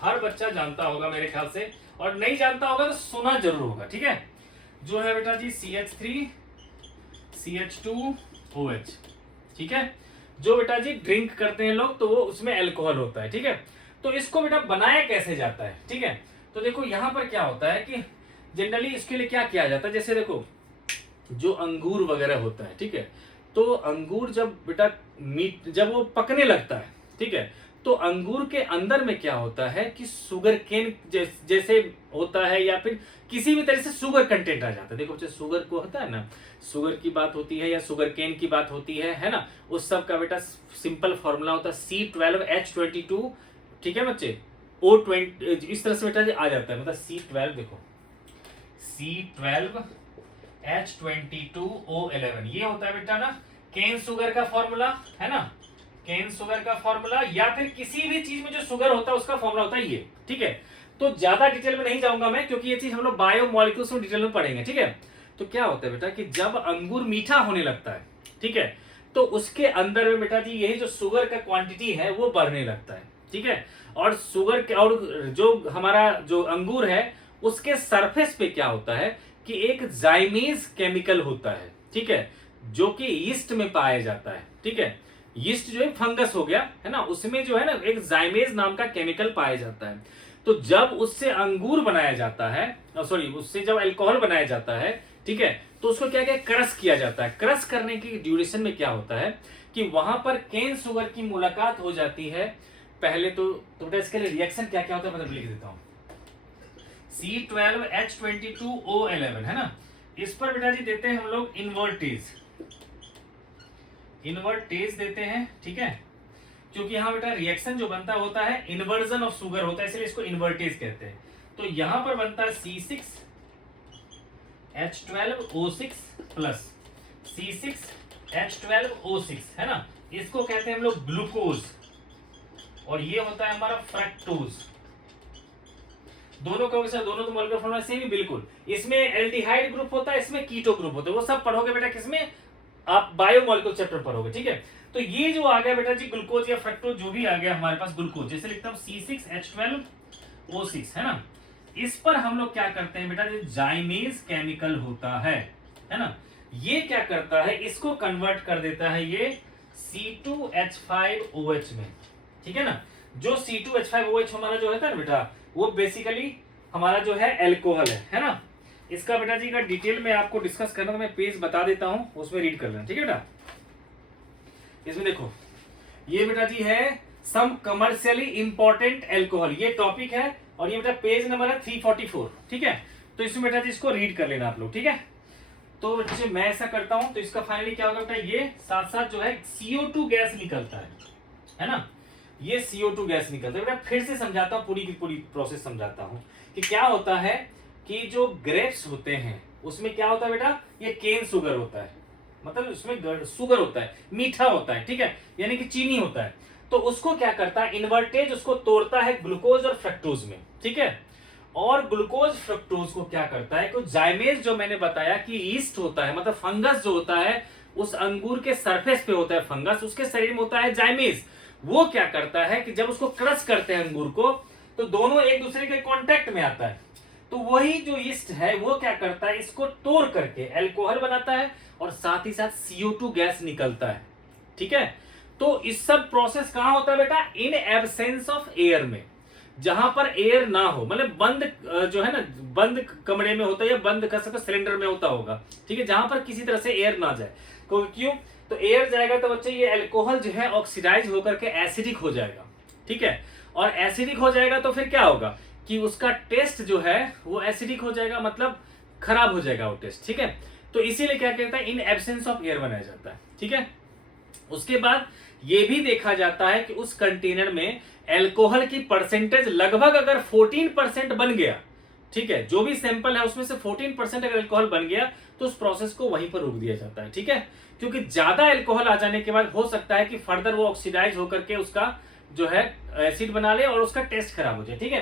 हर बच्चा जानता होगा मेरे ख्याल से, और नहीं जानता होगा तो सुना जरूर होगा। ठीक है, जो है बेटा जी CH3 CH2OH। ठीक है, जो बेटा जी ड्रिंक करते हैं लोग तो वो उसमें अल्कोहल होता है। ठीक है, तो इसको बेटा बनाया कैसे जाता है। ठीक है, तो देखो यहां पर क्या होता है कि जनरली इसके लिए क्या किया जाता है, जैसे देखो जो अंगूर वगैरह होता है, ठीक है, तो अंगूर जब बेटा जब वो पकने लगता है, ठीक है, तो अंगूर के अंदर में क्या होता है कि शुगर केन जैसे होता है या फिर किसी भी तरह से शुगर कंटेंट आ जाता है। देखो बच्चे शुगर को होता है ना, शुगर की बात होती है या शुगर केन की बात होती है ना, उस सब का बेटा सिंपल फॉर्मूला होता है C12H22। ठीक है बच्चे, O20 इस तरह से बेटा आ जाता है, मतलब C12 देखो C12H22O11 ये होता है बेटा ना केन शुगर का फॉर्मूला, है ना, केन शुगर का फॉर्मूला, या फिर किसी भी चीज में जो शुगर होता है उसका फॉर्मूला होता है ये। ठीक है, तो ज्यादा डिटेल में नहीं जाऊंगा मैं, क्योंकि ये चीज हम लोग बायोमोलिक्यूल्स में डिटेल में पढ़ेंगे, ठीक है। तो क्या होता है बेटा कि जब अंगूर मीठा होने लगता है, ठीक है, तो उसके अंदर में बेटा जी यही जो शुगर का क्वांटिटी है वो बढ़ने लगता है, ठीक है। और शुगर के और जो हमारा जो अंगूर है उसके सरफेस पे क्या होता है कि एक जाइमेज केमिकल होता है, ठीक है, जो कि यीस्ट में पाया जाता है, ठीक है। यीस्ट जो है फंगस हो गया है ना, उसमें जो है ना एक जाइमेज नाम का केमिकल पाया जाता है। तो जब उससे अंगूर बनाया जाता है, सॉरी उससे जब अल्कोहल बनाया जाता है, ठीक है, तो उसको क्या क्या क्रश किया जाता है। क्रश करने की ड्यूरेशन में क्या होता है कि वहां पर केन शुगर की मुलाकात हो जाती है पहले तो बेटा इसके लिए रिएक्शन क्या क्या होता है मैं लिख देता हूं। C12H22O11 है ना, इस पर बेटा जी देते हैं हम लोग इन्वर्टेज देते हैं, ठीक है, क्योंकि यहाँ बेटा रिएक्शन जो बनता होता है इन्वर्जन ऑफ शुगर होता है, इसलिए इसको इन्वर्टेज कहते हैं। तो यहां पर बनता है C6H12O6 प्लस C6H12O6 है ना, इसको कहते हैं हम लोग ग्लूकोज, और ये होता है हमारा फ्रक्टोज। दोनों का वैसे दोनों तो मॉलिक्यूलर फॉर्मूला सेम ही बिल्कुल। इसमें एल्डिहाइड ग्रुप होता है, इसमें कीटो ग्रुप होता है, वो सब पढ़ोगे बेटा किसमें, आप बायोमोलिक्यूल चैप्टर पढ़ोगे, ठीक है। तो ये जो आ गया बेटा जी ग्लूकोज या फ्रक्टोज जो भी आ गया हमारे पास, ग्लूकोज जैसे लिखता हूं C6H12O6 है ना, इस पर हम लोग क्या करते हैं बेटा, जो जाइमेज केमिकल होता है ना, ये क्या करता है इसको कन्वर्ट कर देता है ये C2H5OH में, ठीक है ना। जो C2H5OH हमारा जो है ना बेटा, वो बेसिकली हमारा जो है एल्कोहल है ना। इसका बेटा जी का डिटेल में आपको डिस्कस करना तो मैं पेज बता देता हूं, उसमें रीड कर लेना, ठीक है बेटा। इसमें देखो ये बेटा जी है सम कमर्शियली इंपॉर्टेंट एल्कोहल, ये टॉपिक है, और ये बेटा पेज नंबर है 344, ठीक है। तो इसमें बेटा जी इसको रीड कर लेना आप लोग, ठीक है। तो बच्चे मैं ऐसा करता हूं, तो इसका फाइनली क्या होगा बेटा, ये साथ साथ जो है CO2 गैस निकलता है ना, ये CO2 गैस निकलता है। बेटा फिर से समझाता हूं, पूरी की पूरी प्रोसेस समझाता हूं कि क्या होता है कि जो ग्रेप्स होते हैं उसमें क्या होता है बेटा, ये केन शुगर होता है, मतलब उसमें शुगर होता है, मीठा होता है, ठीक है, यानी कि चीनी होता है। तो उसको क्या करता है इन्वर्टेज उसको तोड़ता है ग्लूकोज और फ्रक्टोज में, ठीक है। और ग्लूकोज फ्रक्टोज को क्या करता है, तो जाइमेज जो मैंने बताया कि यीस्ट होता है, मतलब फंगस जो होता है उस अंगूर के सरफेस पे होता है फंगस, उसके शरीर में होता है जाइमेज। वो क्या करता है कि जब उसको क्रश करते हैं अंगूर को, तो दोनों एक दूसरे के कांटेक्ट में आता है, तो वही जो यीस्ट है वो क्या करता है इसको तोड़ करके अल्कोहल बनाता है, और साथ ही साथ CO2 गैस निकलता है, ठीक है। तो इस सब प्रोसेस कहां होता है बेटा, इन एब्सेंस ऑफ एयर में, जहां पर एयर ना हो, मतलब बंद जो है ना बंद कमरे में होता है, या बंद कर सकते सिलेंडर में होता होगा, ठीक है, जहां पर किसी तरह से एयर ना जाए। क्यों, तो एयर जाएगा तो बच्चे ये अल्कोहल जो है ऑक्सीडाइज होकर के एसिडिक हो जाएगा, ठीक है। और एसिडिक हो जाएगा तो फिर क्या होगा कि उसका टेस्ट जो है वो एसिडिक हो जाएगा, मतलब खराब हो जाएगा वो टेस्ट, ठीक है। तो इसीलिए क्या कहता है इन एब्सेंस ऑफ एयर बनाया जाता है, ठीक है। उसके बाद ये भी देखा जाता है कि उस कंटेनर में अल्कोहल की परसेंटेज लगभग अगर 14% बन गया, ठीक है, जो भी सैंपल है उसमें से 14% अगर अल्कोहल बन गया तो उस प्रोसेस को वहीं पर रोक दिया जाता है, ठीक है। क्योंकि ज्यादा अल्कोहल आ जाने के बाद हो सकता है कि फर्दर वो ऑक्सीडाइज होकर के उसका जो है एसिड बना ले और उसका टेस्ट खराब हो जाए, ठीक है।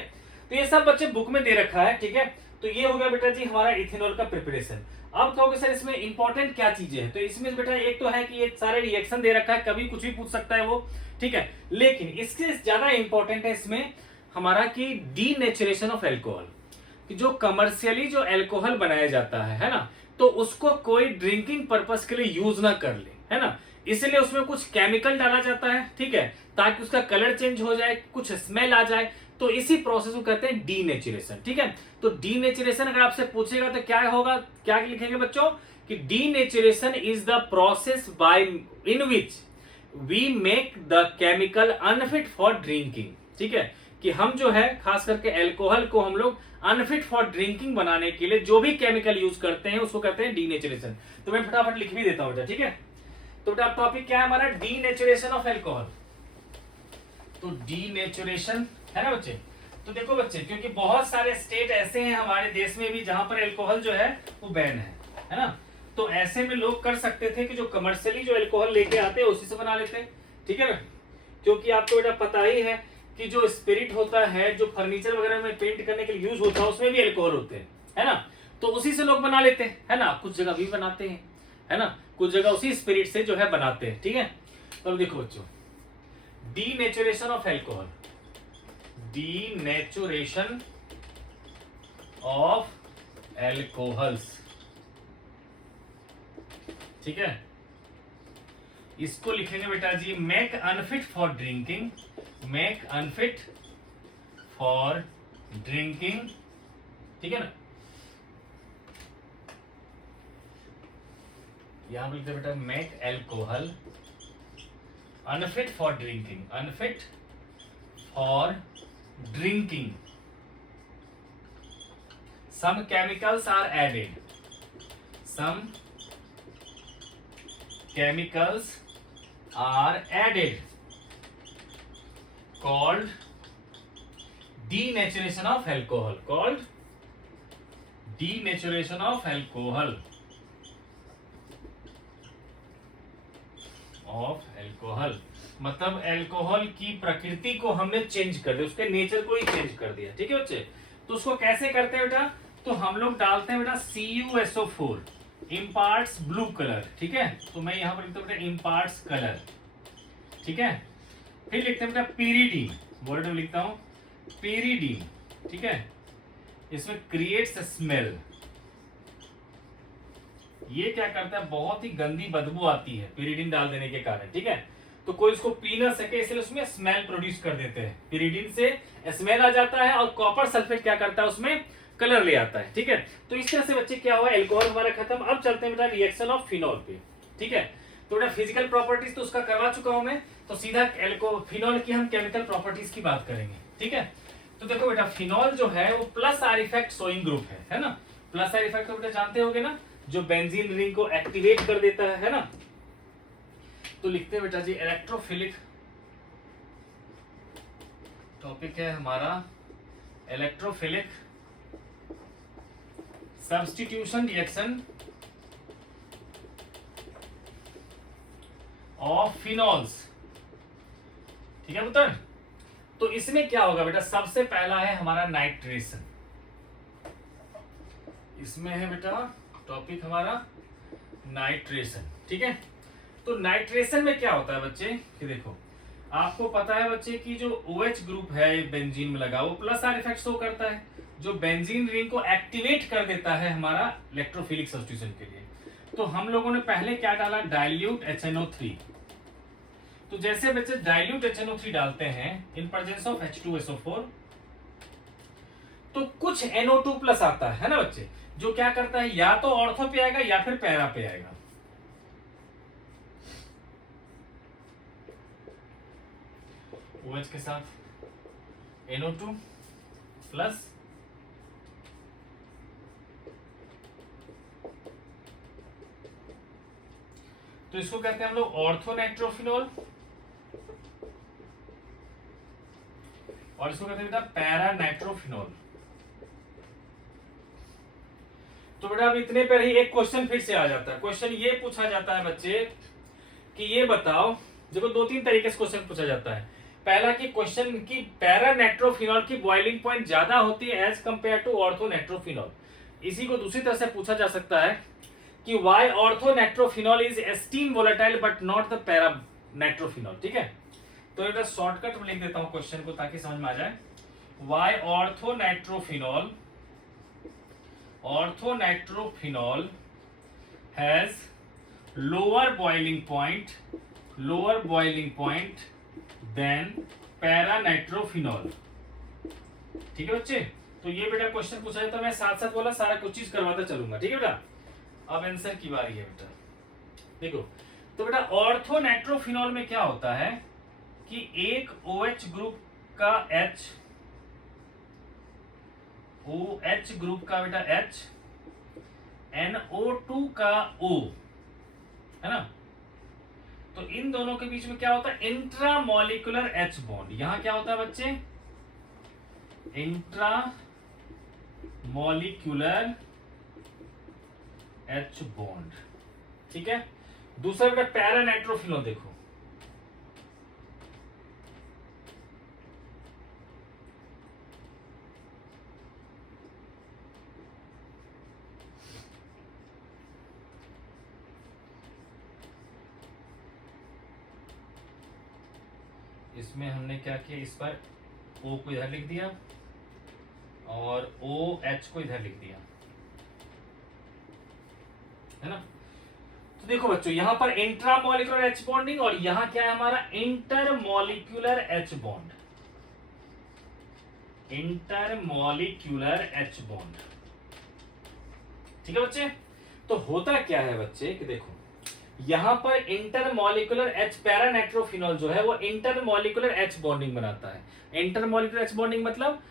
तो ये सब बच्चे बुक में दे रखा है, ठीक है। तो ये हो गया बेटा जी हमारा इथेनॉल का प्रिपरेशन। अब कहोगे सर इसमें इंपॉर्टेंट क्या चीजें हैं, तो इसमें बेटा एक तो है कि ये सारे रिएक्शन दे रखा है, कभी कुछ भी पूछ सकता है वो, ठीक है। लेकिन इससे ज्यादा इंपॉर्टेंट है इसमें हमारा कि डीनेचुरेशन ऑफ एल्कोहल, कि जो कमर्शियली जो एल्कोहल बनाया जाता है ना, तो उसको कोई ड्रिंकिंग पर्पस के लिए यूज ना कर ले, है ना, इसलिए उसमें कुछ केमिकल डाला जाता है, ठीक है, ताकि उसका कलर चेंज हो जाए, कुछ स्मेल आ जाए, तो इसी प्रोसेस को कहते हैं डीनेचुरेशन, ठीक है। तो डीनेचुरेशन अगर आपसे पूछेगा तो क्या होगा, क्या लिखेंगे बच्चों कि denaturation is the process by in which we make the chemical unfit for drinking, ठीक है, कि हम जो है खास करके अल्कोहल को हम लोग अनफिट फॉर ड्रिंकिंग बनाने के लिए जो भी केमिकल यूज करते हैं उसको कहते हैं डीनेचुरेशन। तो मैं फटाफट लिख भी देता हूं बेटा, ठीक है। तो बेटा टॉपिक क्या है हमारा, डीनेचुरेशन ऑफ एल्कोहल। तो डीनेचुरेशन है ना बच्चे। तो देखो बच्चे, क्योंकि बहुत सारे स्टेट ऐसे हैं हमारे देश में भी जहां पर अल्कोहल जो है वो बैन है ना, तो ऐसे में लोग कर सकते थे कि जो कमर्शियली जो अल्कोहल लेके आते हैं उसी से बना लेते, ठीक है ना। क्योंकि आपको बेटा पता ही है कि जो स्पिरिट होता है, जो फर्नीचर वगैरह में पेंट करने के लिए यूज होता है, उसमें भी अल्कोहल होते हैं, है ना। तो उसी से लोग बना लेते हैं, है ना, कुछ जगह भी बनाते हैं, है ना, कुछ जगह उसी स्पिरिट से जो है बनाते हैं, ठीक है। तो अब देखो बच्चों, denaturation of alcohol, denaturation of alcohols, ठीक है। इसको लिखेंगे बेटा जी, make unfit for drinking, make unfit for drinking, ठीक है ना। यहां पर लिखते बेटा make alcohol unfit for drinking, unfit for drinking, some chemicals are added, some chemicals are added called denaturation of alcohol, called denaturation of alcohol, of alcohol मतलब एल्कोहल की प्रकृति को हमने चेंज कर दिया, उसके नेचर को ही चेंज कर दिया, ठीक है बच्चे। तो उसको कैसे करते हैं बेटा, तो हम लोग डालते हैं बेटा CuSO4 इम्पार्ट्स ब्लू कलर, ठीक है। तो मैं यहां पर लिखता हूं बेटा इम्पार्ट्स कलर, ठीक है। फिर लिखते हैं बेटा पीरिडीन, बोर्ड में लिखता हूं पीरिडीन, ठीक है। इसमें क्रिएट्स स्मेल, ये क्या करता है, बहुत ही गंदी बदबू आती है पीरिडीन डाल देने के कारण, ठीक है। तो कोई इसको पी ना सके इसलिए उसमें स्मेल प्रोड्यूस कर देते हैं, पीरिडीन से स्मेल आ जाता है और कॉपर सल्फेट क्या करता है, उसमें कलर ले आता है, ठीक है। तो इस तरह से बच्चे क्या हुआ, एल्कोहल हमारा खत्म। अब चलते हैं बेटा रिएक्शन ऑफ फिनॉल पे, ठीक है। तो बेटा फिजिकल प्रॉपर्टीज तो उसका करवा चुका हूं मैं, तो सीधा फिनॉल की हम केमिकल प्रॉपर्टीज की बात करेंगे, ठीक है। तो देखो बेटा फिनॉल जो है वो plus are effect showing group है ना। प्लस आर इफेक्ट तो बेटा जानते होगे ना, जो बेंजीन रिंग को एक्टिवेट कर देता है ना। तो लिखते हैं बेटा जी इलेक्ट्रोफिलिक, टॉपिक है हमारा electrophilic substitution reaction of phenols, ठीक है पुत्र। तो इसमें क्या होगा बेटा, सबसे पहला है हमारा नाइट्रेशन, इसमें है बेटा टॉपिक हमारा नाइट्रेशन, ठीक है। तो नाइट्रेशन में क्या होता है बच्चे कि देखो, आपको पता है बच्चे कि जो OH ग्रुप है बेंजीन में लगा वो प्लस आर इफेक्ट शो करता है, जो बेंजीन रिंग को एक्टिवेट कर देता है हमारा इलेक्ट्रोफिलिक सब्स्टिट्यूशन के लिए। तो हम लोगों ने पहले क्या डाला, डाइल्यूट HNO3। तो जैसे बच्चे डाइल्यूट HNO3 डालते हैं इन प्रेजेंस ऑफ H2SO4, तो कुछ NO2 प्लस आता है ना बच्चे, जो क्या करता है या तो ऑर्थो पे आएगा या फिर पैरा पे आएगा। OH के साथ NO2 प्लस तो इसको कहते हैं हम लोग ऑर्थोनाइट्रोफिनॉल, और इसको कहते हैं बेटा पैरा नाइट्रोफिनॉल। तो बेटा अब इतने पर ही एक क्वेश्चन फिर से आ जाता है। क्वेश्चन ये पूछा जाता है बच्चे कि ये बताओ, देखो दो तीन तरीके से क्वेश्चन पूछा जाता है। पहला कि क्वेश्चन की पैरा नाइट्रोफिनॉल की बॉइलिंग पॉइंट ज्यादा होती है एज कंपेयर टू ऑर्थोनाइट्रोफिनॉल। इसी को दूसरी तरह से पूछा जा सकता है कि why orthonitrophenol is esteem volatile but not the para nitrophenol, ठीक है। तो एक शॉर्टकट में लिख देता हूं क्वेश्चन को ताकि समझ में आ जाए। Why orthonitrophenol has lower boiling point than para nitrophenol, ठीक है बच्चे। तो ये बेटा क्वेश्चन पूछा जाता है, मैं साथ साथ बोला सारा कुछ चीज करवाता चलूंगा, ठीक है बेटा। अब आंसर की बारी है बेटा, देखो। तो बेटा ऑर्थोनाइट्रोफिनॉल में क्या होता है कि एक OH ग्रुप का OH ग्रुप का बेटा H, NO2 का O, है ना। तो इन दोनों के बीच में क्या होता है, इंट्रामोलिकुलर H बॉन्ड। यहां क्या होता है बच्चे, इंट्रामोलिकुलर H बॉन्ड, ठीक है। दूसरा बेटा पैरा नाइट्रोफिनॉल, देखो इसमें हमने क्या किया, इस पर O को इधर लिख दिया और OH को इधर लिख दिया, है ना। तो देखो बच्चों, यहां पर इंट्रामोलिकुलर H बॉन्डिंग और यहां क्या है हमारा intermolecular H bond, intermolecular H bond. ठीक है बच्चे। तो होता क्या है बच्चे कि देखो यहां पर इंटरमोलिकुलर H पैरानाइट्रोफिनॉल जो है वो इंटरमोलिकुलर H बॉन्डिंग बनाता है। इंटरमोलिकुलर H बॉन्डिंग मतलब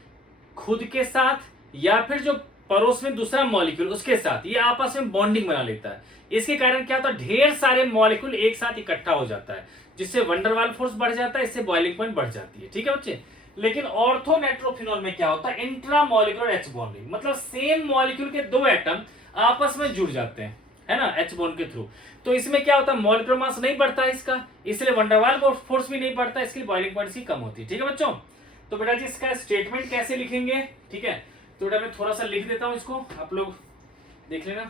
खुद के साथ या फिर जो पड़ोस में दूसरा मॉलिक्यूल उसके साथ ये आपस में बॉन्डिंग बना लेता है। इसके कारण क्या होता है, ढेर सारे मॉलिक्यूल एक साथ इकट्ठा हो जाता है, जिससे वंडरवाल फोर्स बढ़ जाता है, इससे बॉइलिंग पॉइंट बढ़ जाती है। ठीक है बच्चे। लेकिन ऑर्थोनाइट्रोफिनॉल में क्या होता है, इंट्रामोलिकुलर H बॉन्डिंग मतलब सेम मॉलिक्यूल के दो एटम आपस में जुड़ जाते हैं, है ना, H बॉन्ड के थ्रू। तो इसमें क्या होता है, मॉलिक्यूलर मास नहीं बढ़ता है इसका, इसलिए वंडरवाल फोर्स भी नहीं बढ़ता, इसकी बॉइलिंग पॉइंट ही कम होती है। ठीक है बच्चों। तो बेटा जी इसका स्टेटमेंट कैसे लिखेंगे, ठीक है, तो बेटा मैं थोड़ा सा लिख देता हूं इसको, आप लोग देख लेना।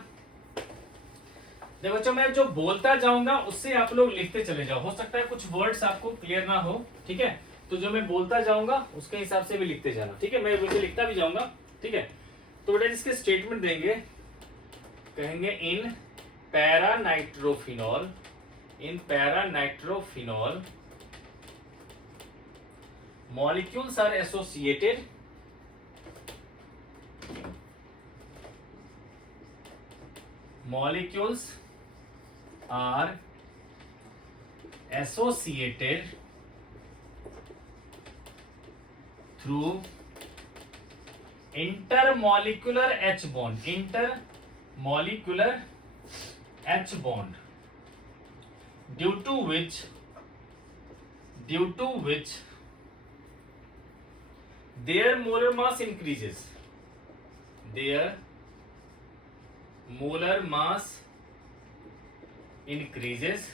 देखो बच्चों मैं जो बोलता जाऊंगा उससे आप लोग लिखते चले जाओ, हो सकता है कुछ वर्ड्स आपको क्लियर ना हो, ठीक है, तो जो मैं बोलता जाऊंगा उसके हिसाब से भी लिखते जाना, ठीक है, मैं वैसे लिखता भी जाऊंगा, ठीक है। तो बेटा इसके स्टेटमेंट देंगे, कहेंगे in paranitrophenol, in paranitrophenol molecules are associated molecules are associated through intermolecular H bond, intermolecular H bond, due to which their molar mass increases, their molar mass increases,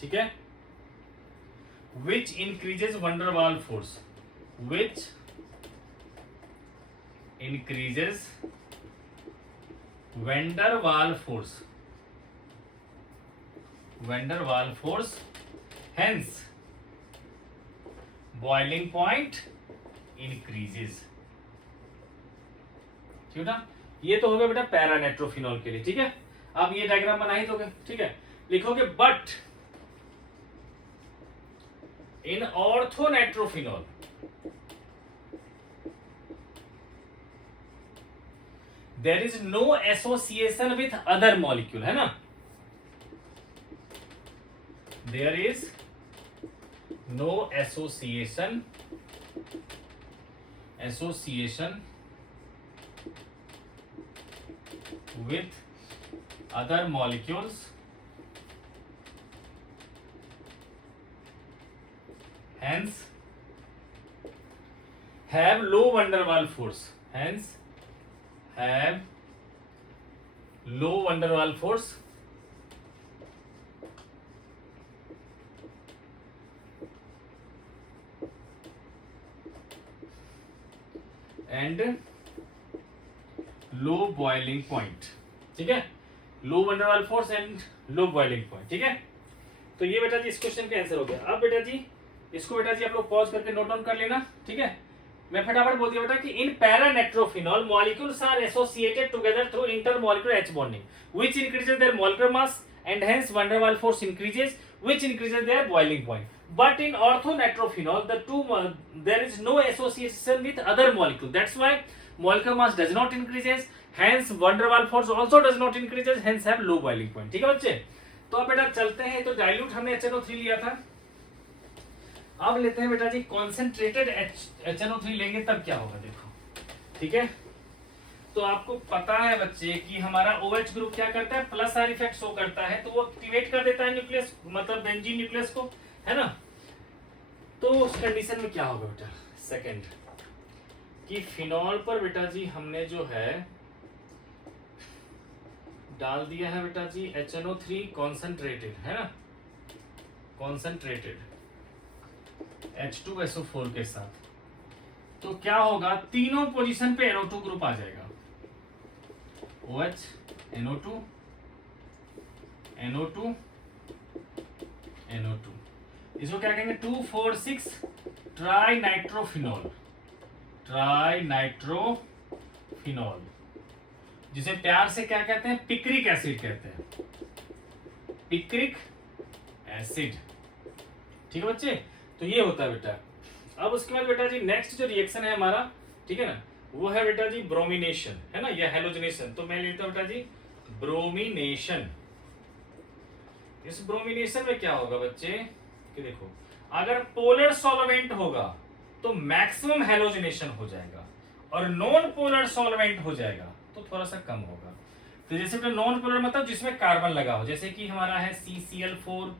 ठीक है, which increases van der Waals force, which increases van der Waals force, van der Waals force, hence boiling point increases. ठीक है ना, ये तो हो गया बेटा पैरानाइट्रोफिनॉल के लिए। ठीक है, अब ये डायग्राम बना ही दोगे, ठीक है, लिखोगे but in orthonitrophenol there is no association with other molecule, है ना, there is no association with other molecules, hence have low van der Waals force, hence have low van der Waals force and low boiling point. ठीक है, लो van der Waals force and low boiling point. ठीक है, तो ये बेटा जी इस क्वेश्चन का आंसर हो गया। अब बेटा जी इसको बेटा जी आप लोग पॉज करके नोट डाउन कर लेना। ठीक है, मैं फटाफट बोल दिया बेटा कि in paranitrophenol molecules are associated together through intermolecular H bonding which increases their molecular mass and hence van der Waals force increases which increases their boiling point. But in orthonitrophenol, there is no association with other molecule. That's why molecular mass does not increases. Hence, van der Waals force also does not increases. Hence, have low boiling point. ठीक है बच्चे? तो अब बेटा चलते हैं। तो डाइल्यूट हमने HNO3 लिया था। अब लेते हैं बेटा जी कॉन्सेंट्रेटेड HNO3 लेंगे तब क्या होगा देखो। ठीक है, तो आपको पता है बच्चे कि हमारा OH ग्रुप क्या करता है, प्लस आर इफेक्ट शो करता है, तो वो एक्टिवेट कर देता है न्यूक्लियस, मतलब बेंजीन न्यूक्लियस को, है ना। तो उस कंडीशन में क्या होगा बेटा, सेकंड कि फिनॉल पर बेटा जी हमने जो है डाल दिया है बेटा जी HNO3 कॉन्सेंट्रेटेड, है ना, कॉन्सेंट्रेटेड H2SO4 के साथ, तो क्या होगा, तीनों पोजीशन पे NO2 ग्रुप आ जाएगा, OH, NO2, NO2, NO2। इसको क्या कहेंगे 2,4,6 ट्राई नाइट्रोफिनॉल, ट्राई नाइट्रोफिनॉल, जिसे प्यार से क्या कहते हैं, पिक्रिक एसिड कहते हैं, पिक्रिक एसिड। ठीक है बच्चे, तो ये होता है बेटा। अब उसके बाद बेटा जी नेक्स्ट जो रिएक्शन है हमारा, ठीक है ना, वो है बेटा जी ब्रोमिनेशन, है ना, या हेलोजनेशन। तो मैं लेता हूं बेटा जी ब्रोमिनेशन। इस ब्रोमिनेशन में क्या होगा बच्चे कि देखो, अगर पोलर सॉल्वेंट होगा तो मैक्सिमम हेलोजनेशन हो जाएगा, और नॉन पोलर सॉल्वेंट हो जाएगा तो थोड़ा सा कम होगा। तो जैसे बेटा नॉन पोलर मतलब जिसमें कार्बन लगा हो, जैसे कि हमारा है CCl4,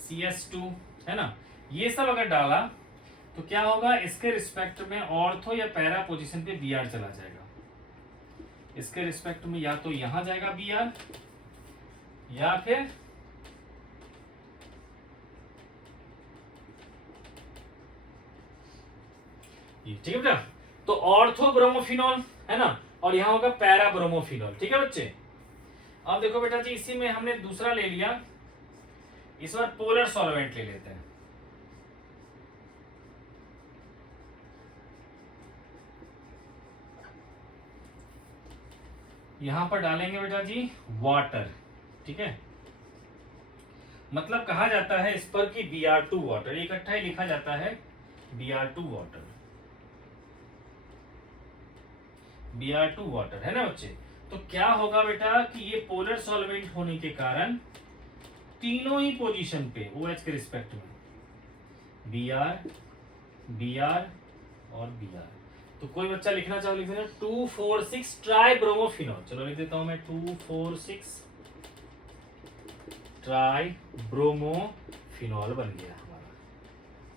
CS2, है ना, ये सब अगर डाला तो क्या होगा, इसके रिस्पेक्ट में ऑर्थो या पैरा पोजीशन पे Br चला जाएगा। इसके रिस्पेक्ट में या तो यहां जाएगा Br, या फिर ठीक है बेटा। तो ऑर्थो ब्रोमोफिनॉल है ना, और यहां होगा पैरा ब्रोमोफिनॉल। ठीक है बच्चे, अब देखो बेटा जी इसी में हमने दूसरा ले लिया, इस बार पोलर सॉल्वेंट ले लेते हैं। यहां पर डालेंगे बेटा जी वाटर। ठीक है, मतलब कहा जाता है इस पर कि Br2 वाटर, इकट्ठा ही लिखा जाता है Br2 वाटर, Br2 वाटर, है ना बच्चे। तो क्या होगा बेटा कि ये पोलर सॉल्वेंट होने के कारण तीनों ही पोजीशन पे OH के रिस्पेक्ट में Br, Br और Br। तो कोई बच्चा लिखना चाहो लिख देना 2,4,6 ट्राई ब्रोमोफिनॉल। चलो लिख देता हूं मैं 2,4,6 ट्राई ब्रोमोफिनॉल बन गया हमारा,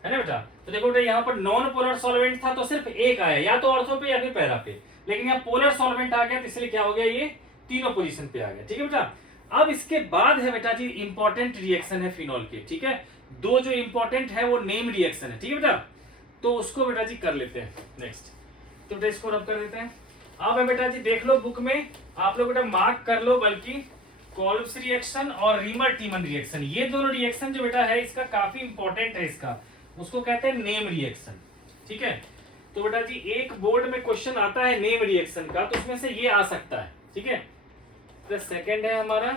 है ना बेटा। तो देखो बेटा यहाँ पर नॉन पोलर सॉल्वेंट था तो सिर्फ एक आया, या तो ऑर्थो पे या फिर पैरा पे, लेकिन यहाँ पोलर सॉल्वेंट आ गया तो इसलिए क्या हो गया, ये तीनों पोजीशन पे आ गया। ठीक है बेटा। अब इसके बाद है बेटा जी इंपॉर्टेंट रिएक्शन है फिनॉल के। ठीक है, दो जो इंपॉर्टेंट है वो नेम रिएक्शन है। ठीक है बेटा, तो उसको बेटा जी कर लेते हैं नेक्स्ट। तो बेटा इसको रब कर देते हैं। अब है बेटा जी देख लो बुक में, आप लोग बेटा मार्क कर लो, बल्कि कोल्ब्स रिएक्शन और रीमर टीमन रिएक्शन, ये दोनों रिएक्शन जो बेटा है इसका काफी इंपॉर्टेंट है, इसका उसको कहते हैं नेम रिएक्शन। ठीक है, तो बेटा जी एक बोर्ड में क्वेश्चन आता है नेम रिएक्शन का, तो उसमें से ये आ सकता है। ठीक है, तो सेकंड है हमारा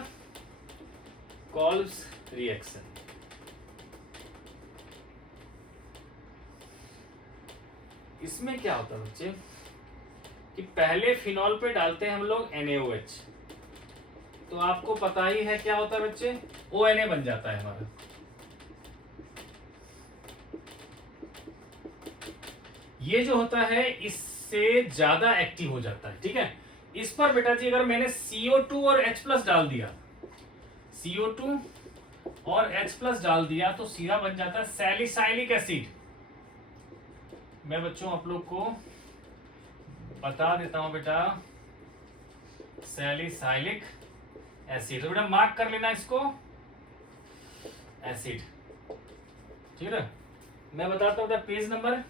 कोल्ब्स रिएक्शन। इसमें क्या होता है बच्चे कि पहले फिनॉल पे डालते हैं हम लोग NaOH, तो आपको पता ही है क्या होता है बच्चे, ONA बन जाता है हमारा। ये जो होता है इससे ज्यादा एक्टिव हो जाता है। ठीक है, इस पर बेटा जी अगर मैंने CO2 और H+ डाल दिया, CO2 और H+ डाल दिया तो सीधा बन जाता है सैलिसाइलिक एसिड। मैं बच्चों आप लोग को बता देता हूं बेटा, सैलिसाइलिक एसिड। तो बेटा मार्क कर लेना इसको एसिड। ठीक है, मैं बताता हूं बेटा पेज नंबर।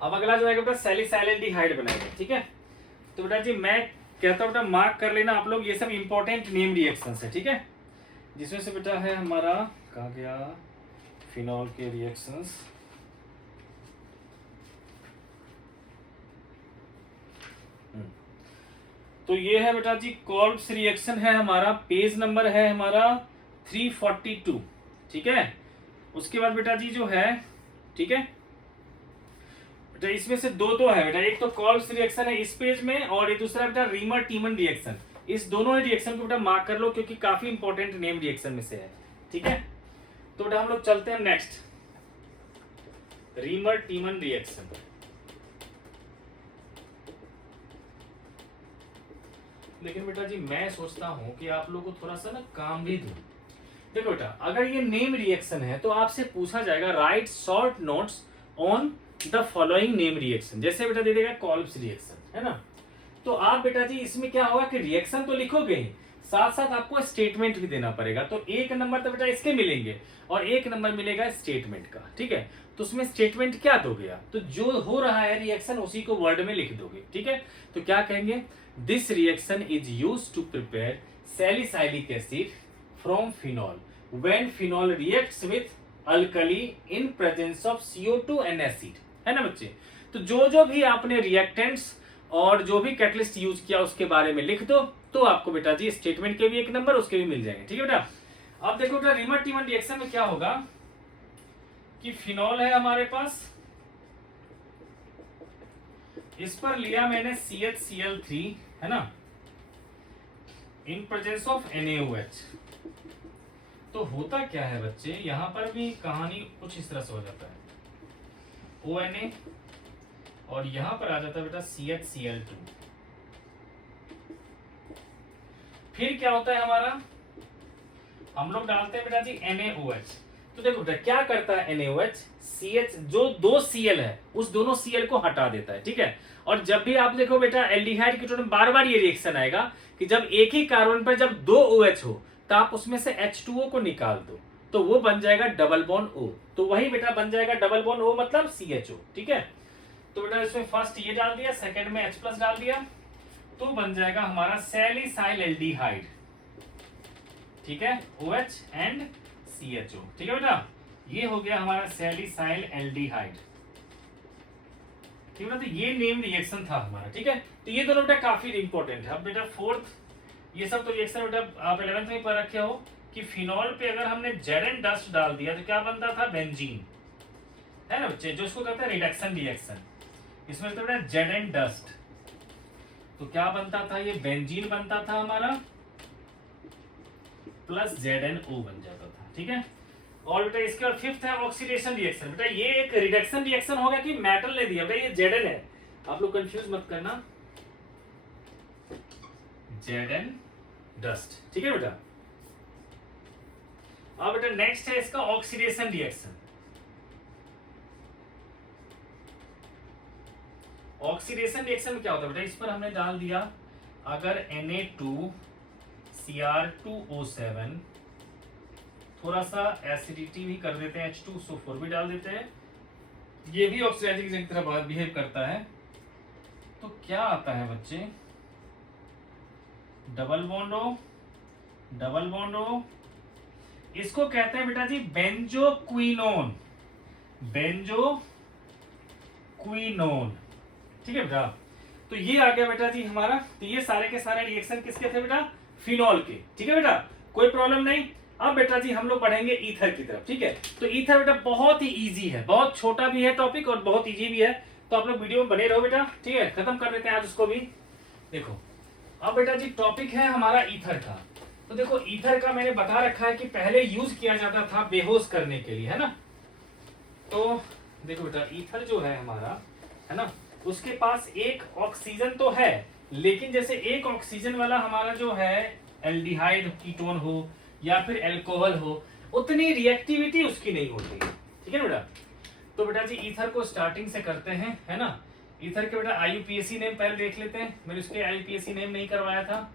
अब अगला जो है बेटा सैलिसाइल्डिहाइड बनाएंगे। ठीक है, तो बेटा जी मैं कहता हूं बेटा मार्क कर लेना आप लोग, ये सब इंपॉर्टेंट नेम रिएक्शंस है। ठीक है, जिसमें से बेटा है हमारा कहा गया फिनॉल के रिएक्शंस। तो ये है बेटा जी कोल्ब्स रिएक्शन है हमारा, पेज नंबर है हमारा 342। ठीक है, उसके बाद बेटा जी जो है, ठीक है बेटा इसमें से दो है बेटा, एक तो कोल्ब्स रिएक्शन है इस पेज में, और ये दूसरा बेटा रीमर टीमन रिएक्शन। इस दोनों ही रिएक्शन को बेटा मार्क कर लो क्योंकि काफी इंपॉर्टेंट नेम रिएक्शन में से है। ठीक है, तो बेटा हम लोग चलते हैं नेक्स्ट, रीमर टीमन रिएक्शन। लेकिन बेटा जी मैं सोचता हूं कि आप लोगों को थोड़ा सा ना काम भी दूं। देखो बेटा अगर ये नेम रिएक्शन है तो आपसे पूछा जाएगा right short notes on the following name reaction. जैसे बेटा दे देगा कोल्ब्स रिएक्शन, है ना, तो आप बेटा जी इसमें क्या होगा कि रिएक्शन तो लिखोगे ही, साथ साथ आपको स्टेटमेंट भी देना पड़ेगा। तो एक नंबर तो बेटा इसके मिलेंगे और एक नंबर मिलेगा स्टेटमेंट का। ठीक है, तो उसमें स्टेटमेंट क्या दोगे आप, तो जो हो रहा है रिएक्शन उसी को वर्ड में लिख दोगे। ठीक है, तो क्या कहेंगे, this reaction is used to prepare salicylic acid from phenol when phenol reacts with alkali in presence of CO2 and acid, है ना बच्चे। तो जो भी आपने रिएक्टेंट्स और जो भी कैटलिस्ट यूज किया उसके बारे में लिख दो, तो आपको बेटा जी स्टेटमेंट के भी एक नंबर उसके भी मिल जाएंगे, ठीक है बेटा। अब देखो बेटा रीमन टीमन रिएक्शन में क्या होगा कि फिनॉल है हमारे पास, इस पर लिया मैंने CHCl3, है ना, इन प्रेजेंस ऑफ NaOH। तो होता क्या है बच्चे, यहां पर भी कहानी कुछ इस तरह से हो जाता है, ONA और यहां पर आ जाता है बेटा CHCl2। फिर क्या होता है हमारा, हम लोग डालते हैं बेटा जी NaOH। तो देखो बेटा क्या करता है NaOH, CH जो दो Cl है उस दोनों Cl को हटा देता है, ठीक है। और जब भी आप देखो बेटा एल्डिहाइड कीटोन में बार बार ये रिएक्शन आएगा कि जब एक ही कार्बन पर जब दो OH हो तो आप उसमें से H2O को निकाल दो, तो वो बन जाएगा डबल बॉन्ड O, तो वही बेटा बन जाएगा डबल बॉन्ड O मतलब CHO, ठीक है। तो बेटा इसमें फर्स्ट ये डाल दिया, सेकंड में H+ डाल दिया, तो बन जाएगा हमारा सैलिसाइल एल्डिहाइड, ठीक है, OH एंड CHO, ठीक है बेटा। ये हो गया हमारा सैलिसाइल एल्डिहाइड, ठीक है। तो ये नेम रिएक्शन था हमारा, ठीक है। तो ये दोनों बेटा काफी इंपॉर्टेंट है। अब बेटा फोर्थ, ये सब तो रिएक्शन बेटा आप 11th में पढ़ रखे हो कि फिनॉल पे अगर हमने जेडन डस्ट डाल दिया तो क्या बनता था, बेंजीन, है ना बच्चे, जो इसको कहते हैं रिडक्शन रिएक्शन। इसमें तो बेटा जेडन डस्ट, तो क्या बनता था, ये बेंजीन बनता था हमारा प्लस ZnO बन जाता था, ठीक है। और बेटा इसके बाद फिफ्थ है ऑक्सीडेशन रिएक्शन। बेटा ये एक रिडक्शन रिएक्शन होगा कि मेटल ने दिया, बेटा ये Zn है, आप लोग कंफ्यूज मत करना, Zn डस्ट, ठीक है बेटा। अब बेटा नेक्स्ट है इसका ऑक्सीडेशन रिएक्शन। ऑक्सीडेशन रिएक्शन में क्या होता है बेटा, इस पर हमने डाल दिया अगर Na2Cr2O7, थोड़ा सा एसिडिटी भी कर देते हैं, H2SO4 भी डाल देते हैं, ये भी ऑक्सीडाइजिंग एजेंट की तरह बिहेव करता है, तो क्या आता है बच्चे, डबल बॉन्ड O, इसको कहते हैं बेटा जी बेंजोक्विनोन, ठीक है बेटा। तो ये आ गया बेटा जी हमारा, तो ये सारे के सारे रिएक्शन किसके थे बेटा, फिनॉल के, ठीक है बेटा, कोई प्रॉब्लम नहीं। अब बेटा जी हम लोग पढ़ेंगे ईथर की तरफ, ठीक है। तो ईथर बेटा बहुत ही इजी है, बहुत छोटा भी है टॉपिक और बहुत इजी भी है, तो आप लोग वीडियो में बने रहो बेटा, ठीक है। खत्म कर देते हैं आज उसको भी। देखो अब बेटा जी टॉपिक है हमारा ईथर का। तो देखो ईथर का मैंने बता रखा है कि पहले यूज किया जाता था बेहोश करने के लिए, है ना। तो देखो बेटा ईथर जो है हमारा, है ना, उसके पास एक ऑक्सीजन तो है, लेकिन जैसे एक ऑक्सीजन वाला हमारा जो है एल्डिहाइड कीटोन हो या फिर अल्कोहल हो, उतनी रिएक्टिविटी उसकी नहीं होती, ठीक है बेटा। तो बेटा जी ईथर को स्टार्टिंग से करते हैं, है ना। ईथर के बेटा IUPAC नेम पहले देख लेते हैं, मैंने उसके IUPAC नेम नहीं करवाया था,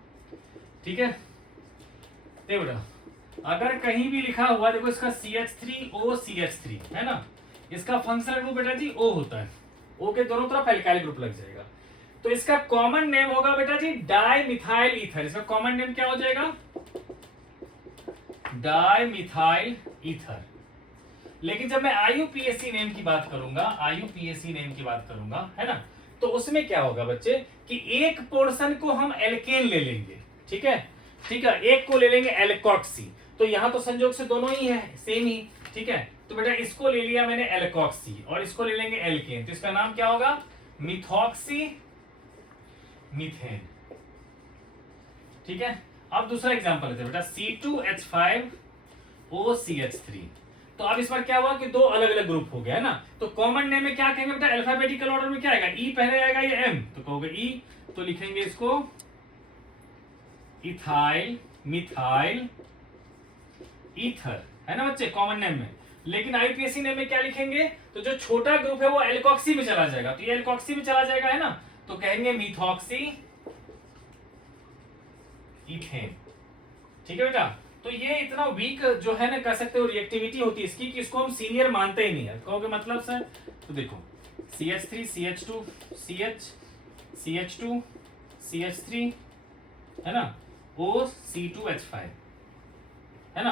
ठीक है। देखो बेटा अगर कहीं भी लिखा हुआ, देखो इसका CH3OCH3 है ना, इसका फंक्शनल ग्रुप बेटा जी O होता है, O के दोनों तरफ एल्काइल ग्रुप लग जाएगा, तो इसका कॉमन नेम होगा बेटा जी डाइमिथाइल ईथर। इसका कॉमन नेम क्या हो जाएगा, डाइमिथाइल ईथर। लेकिन जब मैं IUPAC नेम की बात करूंगा, है ना, तो उसमें क्या होगा बच्चे कि एक पोर्शन को हम एल्केन ले लेंगे, ठीक है, एक को ले लेंगे एल्कोक्सी, तो यहां तो संयोग से दोनों ही है सेम ही, ठीक है। तो बेटा इसको ले लिया मैंने एल्कोक्सी और इसको ले लेंगे एल्केन, तो इसका नाम क्या होगा, मिथॉक्सी मीथेन, ठीक है। अब दूसरा एग्जांपल लेते हैं बेटा C2H5OCH3। तो अब इस बार क्या हुआ कि दो अलग अलग ग्रुप हो गया, है ना। तो कॉमन नेम में क्या कहेंगे बेटा, अल्फाबेटिकल ऑर्डर में क्या आएगा, E पहले आएगा या M, तो कहोगे E, तो लिखेंगे इसको इथाइल मिथाइल ईथर, है ना बच्चे, कॉमन नेम में। लेकिन IUPAC नेम में क्या लिखेंगे, तो जो छोटा ग्रुप है वो एल्कोक्सी में चला जाएगा, तो ये एल्कोक्सी में चला जाएगा, है ना, तो कहेंगे मिथॉक्सी इथेन, ठीक है बेटा। तो ये इतना वीक जो है ना कह सकते हो रिएक्टिविटी होती है इसकी कि इसको हम सीनियर मानते ही नहीं है, कहोगे मतलब सर, तो देखो CH3 CH2 CH CH2 CH3, है ना, O(C2H5) है ना।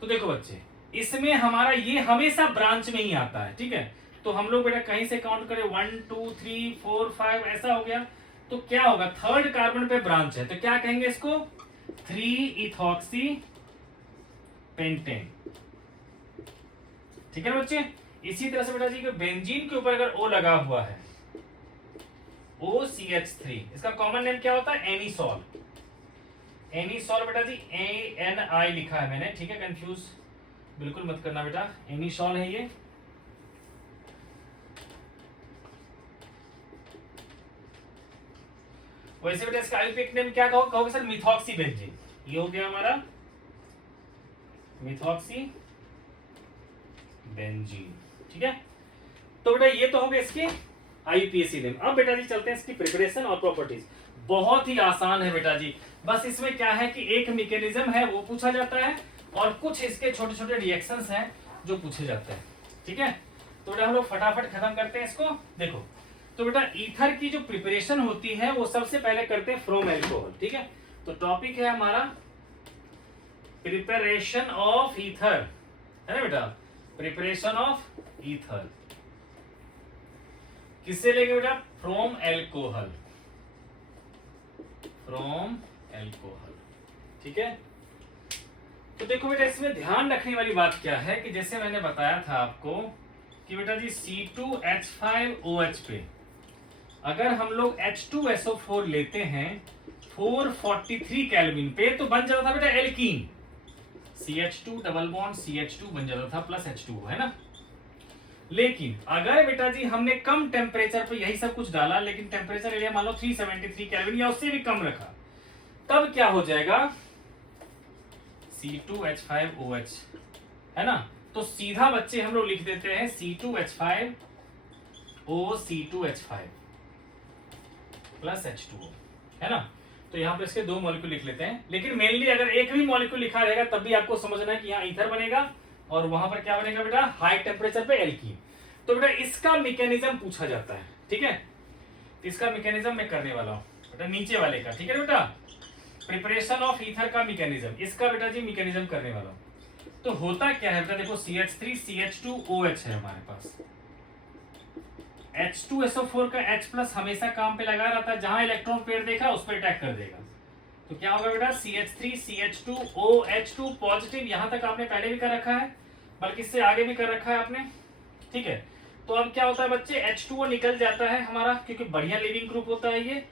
तो देखो बच्चे, इसमें हमारा ये हमेशा ब्रांच में ही आता है, ठीक है। तो हम लोग बेटा कहीं से काउंट करें 1 2 3 4 5 ऐसा हो गया। तो क्या होगा, थर्ड कार्बन पे ब्रांच है, तो क्या कहेंगे इसको, 3-इथॉक्सी पेंटेन, ठीक है ना बच्चे। इसी तरह से बेटा जी बेंजीन के ऊपर अगर O लगा हुआ है, OCH3, इसका कॉमन नेम क्या होता है, एनिसॉल। एनिसॉल बेटा जी ANI लिखा है मैंने, ठीक है, कंफ्यूज बिल्कुल मत करना बेटा, एनिसॉल है ये। वैसे बेटा इसका आईयूपीएक नेम क्या कहोगे सर, मिथॉक्सी बेंजीन। ये हो गया हमारा मिथॉक्सी बेंजीन, ठीक है। तो बेटा ये तो हो गया इसके आईयूपीएसी नेम। अब बेटा जी चलते हैं इसकी प्रिपरेशन और प्रॉपर्टीज। बहुत ही आसान है बेटा जी, बस इसमें क्या है कि एक मैकेनिज्म है वो पूछा जाता है और कुछ इसके छोटे छोटे रिएक्शंस हैं जो पूछे जाते हैं, ठीक है। तो बेटा हम लोग फटाफट खत्म करते हैं इसको। देखो, तो बेटा ईथर की जो प्रिपरेशन होती है वो सबसे पहले करते हैं फ्रॉम एल्कोहल, ठीक है। तो टॉपिक है हमारा प्रिपरेशन ऑफ ईथर, है ना बेटा, प्रिपरेशन ऑफ ईथर किससे लेंगे बेटा, फ्रॉम एल्कोहल, फ्रॉम एल्कोहल, ठीक है। तो देखो बेटा इसमें ध्यान रखने वाली बात क्या है कि जैसे मैंने बताया था आपको कि बेटा जी C2H5OH पे अगर हम लोग H2SO4 लेते हैं 443 केल्विन पे, तो बन जाता था बेटा alkene, CH2 double bond CH2 बन जाता था प्लस H2O, है ना। लेकिन अगर बेटा जी हमने कम टेम्परेचर पे यही सब कुछ डाला, लेकिन टेम्परेचर एरिया मान लो 373 केल्विन या उससे भी कम रखा, तब क्या हो जाएगा, C2H5OH, है ना। तो सीधा बच्चे हम लोग लिख देते हैं C2H5OC2H5 प्लस H2O, है ना। तो यहाँ पे इसके दो मॉलिक्यूल लिख लेते हैं, लेकिन मेनली अगर एक भी मॉलिक्यूल लिखा रहेगा तब भी आपको समझना है कि यहाँ ईथर बनेगा और वहां पर क्या बनेगा बेटा, हाई टेम्परेचर पे एल्कीन। तो बेटा इसका मैकेनिज्म पूछा जाता है, ठीक है। तो इसका मैकेनिज्म मैं करने वाला हूँ बेटा नीचे वाले का, ठीक है बेटा, प्रिपरेशन ऑफ ईथर का मैकेनिज्म, इसका बेटा जी मैकेनिज्म करने वाला हूँ। तो होता क्या है बेटा, देखो CH3CH2OH है हमारे पास, H2SO4 का H प्लस हमेशा काम पे लगा रहता है, जहां इलेक्ट्रॉन पेयर देखा उस पर अटैक कर देगा। तो क्या होगा बेटा, CH3CH2OH2 पॉजिटिव, यहां तक आपने पहले भी कर रखा है, बल्कि इससे आगे भी कर रखा है आपने, ठीक है। तो अब क्या होता है बच्चे, H2O निकल जाता है हमारा, क्योंकि बढ़िया लीविंग ग्रुप होता है ये,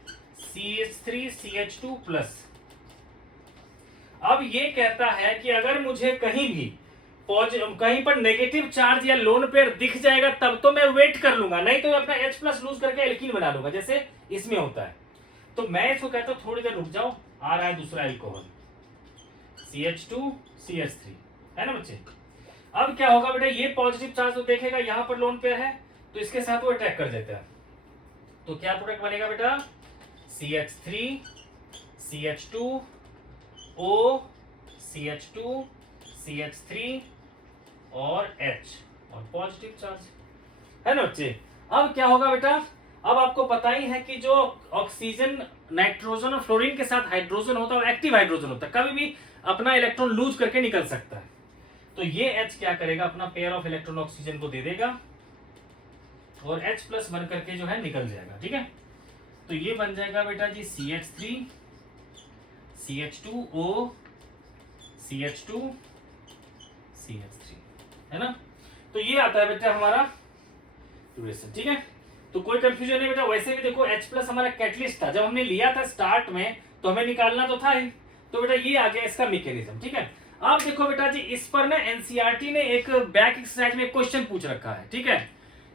CH3CH2 प्लस। अब ये कहता है कि अगर मुझे कहीं भी कहीं पर नेगेटिव चार्ज या लोन पेयर दिख जाएगा तब तो मैं वेट कर लूंगा, नहीं तो मैं अपना H प्लस लूज करके एल्कीन बना लूंगा, जैसे इसमें होता है। तो मैं इसको कहता हूं थोड़ी देर रुक जाओ, आ रहा है दूसरा एल्कोहल CH2CH3, है ना बच्चे। अब क्या होगा बेटा, ये पॉजिटिव चार्ज तो देखेगा, यहां पर लोन पेयर है तो इसके साथ वो अटैक कर देता है। तो क्या प्रोडक्ट बनेगा बेटा, CH3 CH2O CH2 CH3 और H और पॉजिटिव चार्ज, है ना बच्चे। अब क्या होगा बेटा, अब आपको पता ही है कि जो ऑक्सीजन नाइट्रोजन और फ्लोरीन के साथ हाइड्रोजन होता है वो एक्टिव हाइड्रोजन होता है, कभी भी अपना इलेक्ट्रॉन लूज करके निकल सकता है। तो ये H क्या करेगा, अपना पेयर ऑफ इलेक्ट्रॉन ऑक्सीजन को दे देगा और H प्लस बन करके जो है निकल जाएगा, ठीक है। तो ये बन जाएगा बेटा जी CH3 CH2O CH2 CH3, है ना। तो ये आता है बेटा हमारा ड्यूरेशन, ठीक है। तो कोई कंफ्यूजन नहीं बेटा, वैसे भी देखो H प्लस हमारा कैटलिस्ट था, जब हमने लिया था स्टार्ट में तो हमें निकालना तो था ही, तो बेटा ये आ गया इसका मैकेनिज्म, ठीक है। अब देखो बेटा जी इस पर ना एनसीईआरटी ने एक बैक एक्सरसाइज में क्वेश्चन पूछ रखा है, ठीक है,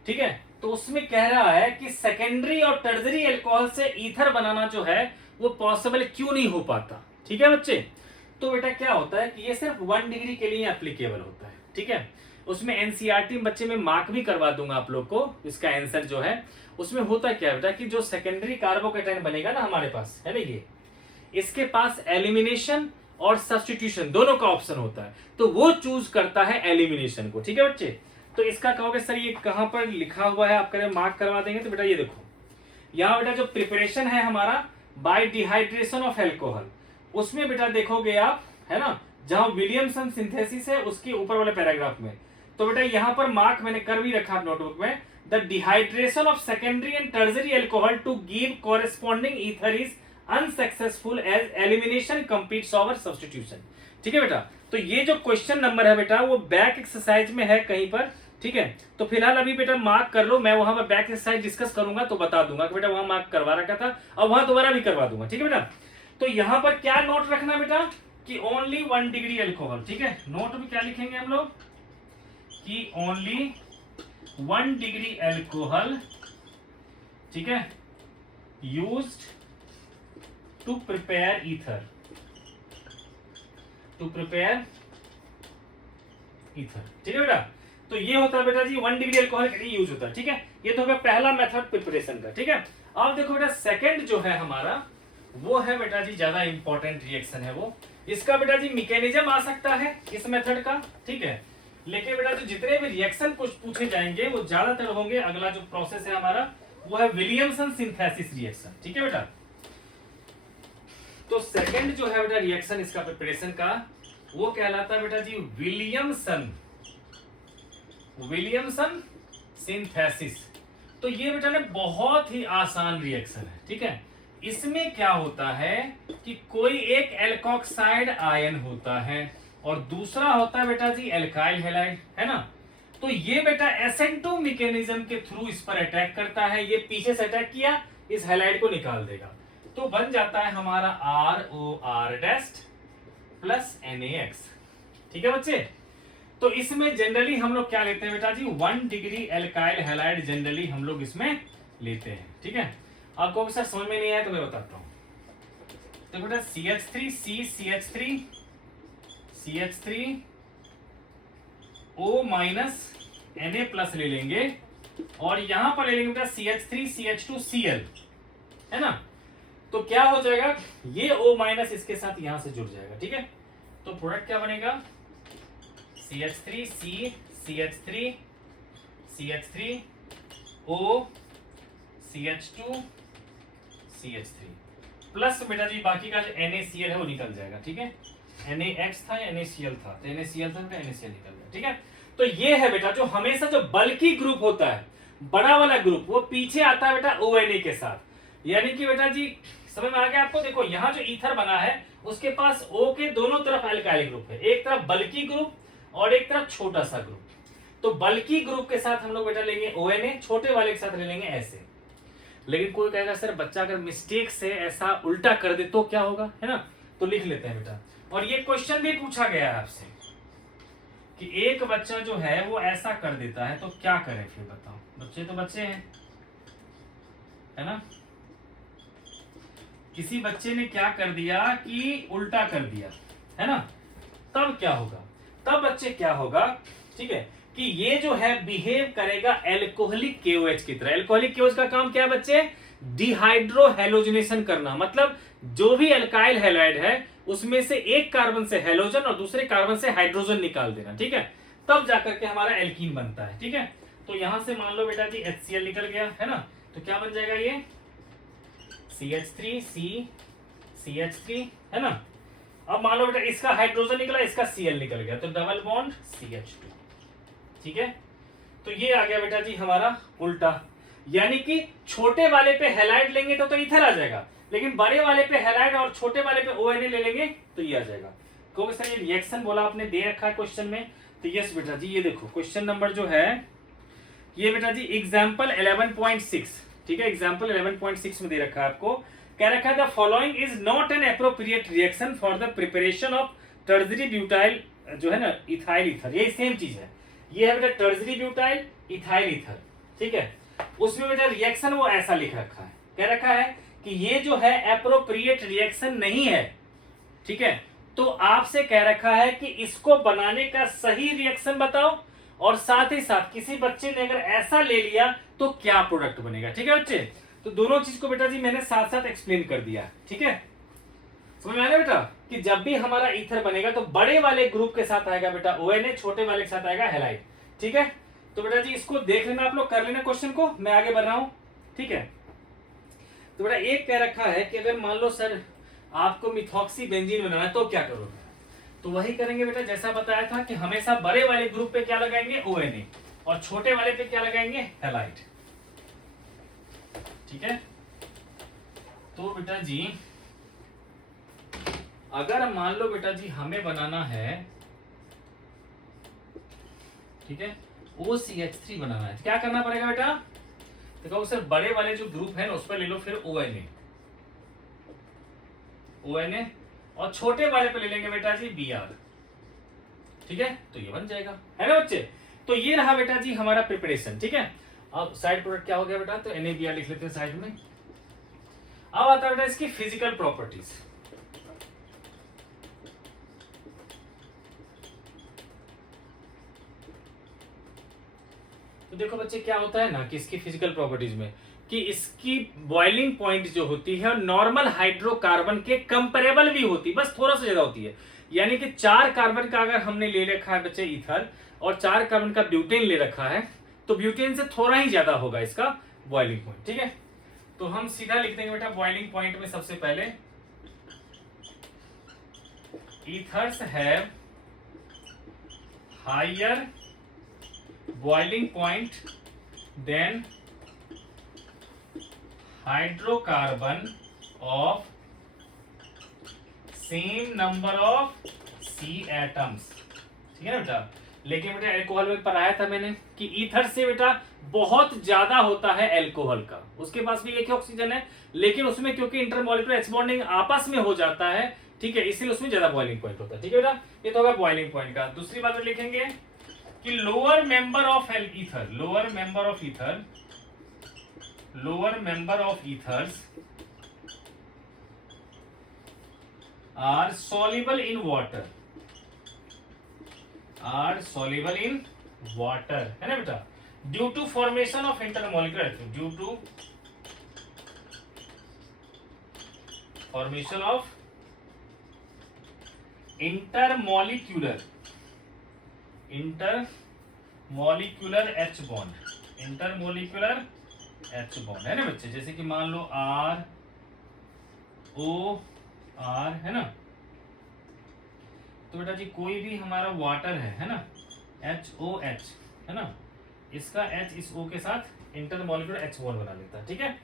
ठीक है। तो उसमें कह रहा है कि सेकेंडरी और टर्जरी अल्कोहल से ईथर बनाना जो है वो पॉसिबल क्यों नहीं हो पाता, ठीक है बच्चे। तो बेटा क्या होता है कि ये सिर्फ 1 डिग्री के लिए एप्लीकेबल होता है, ठीक है। उसमें एनसीईआरटी बच्चे में मार्क भी करवा दूंगा आप लोग को, इसका आंसर जो है उसमें होता क्या है बेटा कि जो सेकेंडरी कार्बोकेटाइन बनेगा ना हमारे पास, है ना, ये इसके पास एलिमिनेशन और सब्स्टिट्यूशन दोनों का ऑप्शन होता है, तो वो चूज करता है एलिमिनेशन को, ठीक है बच्चे। तो इसका कहोगे सर ये कहां पर लिखा हुआ है, आप करें मार्क करवा देंगे, तो बेटा ये देखो यहाँ बेटा जो प्रिपरेशन है हमारा बाय डिहाइड्रेशन ऑफ एल्कोहल, उसमें बेटा देखोगे आप, है ना, जहां विलियमसन सिंथेसिस है उसके ऊपर वाले पैराग्राफ में, तो बेटा यहां पर मार्क मैंने कर भी रखा नोटबुक में, the dehydration of secondary and tertiary alcohol to give corresponding ether is unsuccessful as elimination completes over substitution. ठीक है बेटा, तो ये जो क्वेश्चन नंबर है बेटा वो बैक एक्सरसाइज में है कहीं पर। ठीक है, तो फिलहाल अभी बेटा मार्क कर लो, मैं वहां पर बैक एक्सरसाइज डिस्कस करूंगा तो बता दूंगा कि बेटा वहां मार्क करवा रखा था, और वहां दोबारा भी करवा दूंगा। ठीक है बेटा, तो यहां पर क्या नोट रखना बेटा कि ओनली 1 डिग्री अल्कोहल। ठीक है, नोट में क्या लिखेंगे हम लोग कि ओनली 1 डिग्री अल्कोहल, ठीक है, used to prepare ether, to prepare ether. ठीक है बेटा, तो ये होता है बेटा जी 1 डिग्री अल्कोहल के लिए यूज होता है। ठीक है, ये तो होगा पहला मेथड प्रिपरेशन का। ठीक है, अब देखो बेटा सेकंड जो है हमारा वो है बेटा जी ज्यादा इंपॉर्टेंट रिएक्शन है वो, इसका बेटा जी मैकेनिज्म आ सकता है इस मेथड का। ठीक है, लेकिन बेटा जो जितने भी रिएक्शन कुछ पूछे जाएंगे वो ज्यादातर होंगे, अगला जो प्रोसेस है हमारा वो है विलियमसन सिंथेसिस रिएक्शन। ठीक है बेटा, तो सेकंड जो है बेटा रिएक्शन इसका प्रिपरेशन का वो कहलाता है बेटा जी विलियमसन सिंथेसिस। तो ये बेटा ने बहुत ही आसान रिएक्शन है। ठीक है, इसमें क्या होता है कि कोई एक एल्कोक्साइड आयन होता है और दूसरा होता है बेटा जी एल्काइल हैलाइड, है ना। तो ये बेटा SN2 मैकेनिज्म के थ्रू इस पर अटैक करता है, ये पीछे से अटैक किया, इस हैलाइड को निकाल देगा, तो बन जाता है हमारा ROR' प्लस NaX। ठीक है बच्चे, तो इसमें जनरली हम लोग क्या लेते हैं बेटा जी 1 डिग्री एल्काइल हैलाइड जनरली हम लोग इसमें लेते हैं। ठीक है, आपको सर समझ में नहीं आया तो मैं बताता हूं। तो बेटा CH3 O minus Na plus ले लेंगे और यहां पर ले लेंगे बेटा CH3CH2Cl, है ना। तो क्या हो जाएगा, ये O माइनस इसके साथ यहां से जुड़ जाएगा। ठीक है, तो प्रोडक्ट क्या बनेगा CH3O CH2CH3 प्लस बेटा जी बाकी का जो NaCl है वो निकल जाएगा। ठीक है, NaX था या NaCl था, तो NaCl था, NaCl निकल गया। ठीक है, तो ये है बेटा जो हमेशा जो बल्की ग्रुप होता है, बड़ा वाला ग्रुप, वो पीछे आता है बेटा ONA के साथ। यानी कि बेटा जी समझ में आ गया आपको। देखो यहाँ जो ईथर बना है उसके पास O के दोनों तरफ अल्काइल ग्रुप है, एक तरफ बल्की ग्रुप और एक तरफ छोटा सा ग्रुप। तो बल्की ग्रुप के साथ हम लोग बेटा लेंगे ONA, छोटे वाले के साथ ले लेंगे ऐसे। लेकिन कोई कहेगा सर बच्चा अगर मिस्टेक से ऐसा उल्टा कर दे तो क्या होगा, है ना, तो लिख लेते हैं बेटा। और ये क्वेश्चन भी पूछा गया है आपसे कि एक बच्चा जो है वो ऐसा कर देता है तो क्या करें, फिर बताओ। बच्चे तो बच्चे हैं, है ना। किसी बच्चे ने क्या कर दिया कि उल्टा कर दिया, है ना, तब क्या होगा, तब बच्चे क्या होगा, ठीक है, कि ये जो है बिहेव करेगा एल्कोहलिक KOH की तरह। एल्कोहलिक KOH का काम क्या है बच्चे, डिहाइड्रो हैलोजनेशन करना, मतलब जो भी एल्काइल हैलाइड है उसमें से एक कार्बन से हैलोजन और दूसरे कार्बन से हाइड्रोजन निकाल देना। ठीक है, तब जाकर के हमारा एल्कीन बनता है। ठीक है, तो यहां से मान लो बेटा जी HCl निकल गया, है ना, तो क्या बन जाएगा ये CH3CH3, है ना। अब मान लो बेटा इसका हाइड्रोजन निकला, इसका Cl निकल गया, तो डबल बॉन्ड CH2। ठीक है, तो ये आ गया बेटा जी हमारा उल्टा, यानी कि छोटे वाले पे हैलाइड लेंगे तो इथर आ जाएगा, लेकिन बड़े वाले पे हैलाइड और छोटे वाले पे ONA ले लेंगे तो ये आ जाएगा। क्योंकि सर ये रिएक्शन बोला आपने दे रखा है क्वेश्चन में, तो यस बेटा जी ये देखो क्वेश्चन नंबर जो है ये बेटा जी एग्जाम्पल 11.6। ठीक है, एग्जाम्पल 11.6 में दे रखा है आपको, कह रखा है the following is not an appropriate reaction for the preparation of टर्जरी butyl, जो है ना इथाइल ईथर, ये सेम चीज है, ये है बेटा टर्जरी ब्यूटाइल इथाइल ईथर। ठीक है, उसमें बेटा रिएक्शन वो ऐसा लिख रखा है, कह रखा है कि ये जो है एप्रोप्रिएट रिएक्शन नहीं है। ठीक है, तो आपसे कह रखा है कि इसको बनाने का सही रिएक्शन बताओ, और साथ ही साथ किसी बच्चे ने अगर ऐसा ले लिया तो क्या प्रोडक्ट बनेगा। ठीक है बच्चे, तो दोनों चीज को बेटा जी मैंने साथ साथ एक्सप्लेन कर दिया। ठीक है, समझ में आ रहा बेटा कि जब भी हमारा ईथर बनेगा तो बड़े वाले ग्रुप के साथ आएगा बेटा ONA, छोटे वाले के साथ आएगा हैलाइड। ठीक है, तो बेटा जी इसको देख लेना, आप लोग कर लेना क्वेश्चन को, मैं आगे बढ़ रहा हूं। ठीक है, तो बेटा एक कह रखा है कि अगर मान लो सर आपको मिथॉक्सी बेंजीन बनाना है तो क्या करोगे? तो वही करेंगे बेटा, जैसा बताया था कि हमेशा बड़े वाले ग्रुप पे क्या लगाएंगे, ONA, और छोटे वाले पे क्या लगाएंगे, हैलाइड। ठीक है, तो बेटा जी अगर मान लो बेटा जी हमें बनाना है, ठीक है, OCH3 बनाना है, तो क्या करना पड़ेगा बेटा? देखो सर, बड़े वाले जो ग्रुप है ना उस पर ले लो फिर ONA, और छोटे वाले पे ले लेंगे बेटा जी Br। ठीक है, तो ये बन जाएगा, है ना बच्चे? तो ये रहा बेटा जी हमारा प्रिपरेशन। ठीक है, अब साइड प्रोडक्ट क्या हो गया बेटा, तो NaBr लिख लेते हैं साइड में। अब आता है बेटा इसकी फिजिकल प्रॉपर्टीज। तो देखो बच्चे क्या होता है ना कि इसकी फिजिकल प्रॉपर्टीज में कि इसकी बॉइलिंग पॉइंट जो होती है नॉर्मल हाइड्रोकार्बन के कंपेरेबल भी होती है, बस थोड़ा सा ज्यादा होती है। यानी कि 4 कार्बन का अगर हमने ले रखा है बच्चे ईथर, और 4 कार्बन का ब्यूटेन ले रखा है, तो ब्यूटेन से थोड़ा ही ज्यादा होगा इसका बॉइलिंग पॉइंट। ठीक है, तो हम सीधा लिख देंगे बेटा बॉइलिंग पॉइंट में सबसे पहले ethers have higher boiling point than hydrocarbon of same number of C atoms. ठीक है ना बेटा, लेकिन बेटा एल्कोहल में पढ़ाया था मैंने कि ईथर से बेटा बहुत ज्यादा होता है एल्कोहल का, उसके पास भी एक ही ऑक्सीजन है, लेकिन उसमें क्योंकि इंटरमॉलिक्यूलर एच बॉन्डिंग आपस में हो जाता है, ठीक है, इसलिए उसमें ज्यादा बॉइलिंग पॉइंट होता है। ठीक है बेटा, ये तो होगा बॉइलिंग पॉइंट का। दूसरी बात लिखेंगे कि lower member of ether, lower member of ether, lower member of ethers are soluble in water, are soluble in water, है ना बेटा, due to formation of intermolecular, due to formation of intermolecular H bond, intermolecular H bond, है ना बच्चे? जैसे कि मान लो R है ना, तो बेटा जी कोई भी हमारा वाटर है ना, HOH है ना, इसका H इस O के साथ इंटरमॉलिक्यूलर H बॉन्ड बना लेता है। ठीक है,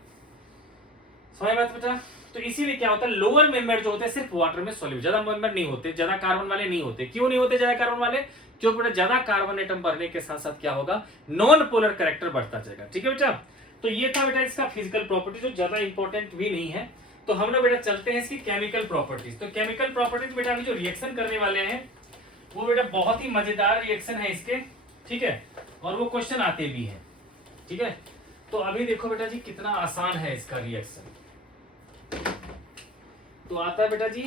समझ बात बेटा? तो इसीलिए क्या होता है, लोअर मेंबर जो होते हैं सिर्फ वाटर में सॉल्यूबल, ज्यादा मेंबर नहीं होते, ज्यादा कार्बन वाले नहीं होते। क्यों नहीं होते ज्यादा कार्बन वाले? क्योंकि बेटा ज्यादा कार्बन एटम बढ़ने के साथ साथ क्या होगा, नॉन पोलर कैरेक्टर बढ़ता जाएगा। ठीक है बेटा, तो ये था बेटा इसका फिजिकल प्रॉपर्टी, जो ज्यादा इंपॉर्टेंट भी नहीं है। तो हम लोग बेटा चलते हैं इसकी केमिकल प्रॉपर्टीज। तो केमिकल प्रॉपर्टीज बेटा अभी जो रिएक्शन करने वाले हैं वो बेटा बहुत ही मजेदार रिएक्शन है इसके। ठीक है, और वो क्वेश्चन आते भी हैं। ठीक है, तो अभी देखो बेटा जी कितना आसान है इसका रिएक्शन। तो आता है बेटा जी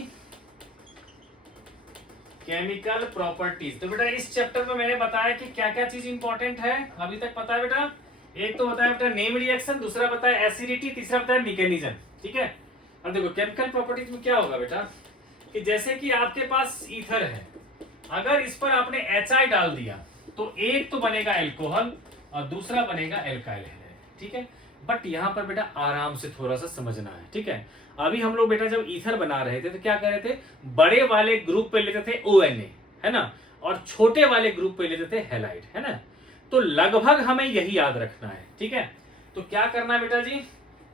केमिकल प्रॉपर्टीज। तो बेटा इस चैप्टर में मैंने बताया कि क्या क्या चीज इंपॉर्टेंट है अभी तक पता है बेटा। एक तो बताया बेटा नेम रिएक्शन, दूसरा बताया एसिडिटी, तीसरा बताया मैकेनिज्म। ठीक है, अब देखो केमिकल प्रॉपर्टीज में क्या होगा बेटा कि जैसे कि आपके पास ईथर है, अगर इस पर आपने HI डाल दिया तो एक तो बनेगा एल्कोहल और दूसरा बनेगा एल्काइल हैलाइड। ठीक है, बट यहाँ पर बेटा आराम से थोड़ा सा समझना है। ठीक है, अभी हम लोग बेटा जब ईथर बना रहे थे तो क्या कर रहे थे, बड़े वाले ग्रुप पे लेते थे ONA है ना, और छोटे वाले ग्रुप पे लेते थे हैलाइड, है ना। तो लगभग हमें यही याद रखना है। ठीक है, तो क्या करना है बेटा जी,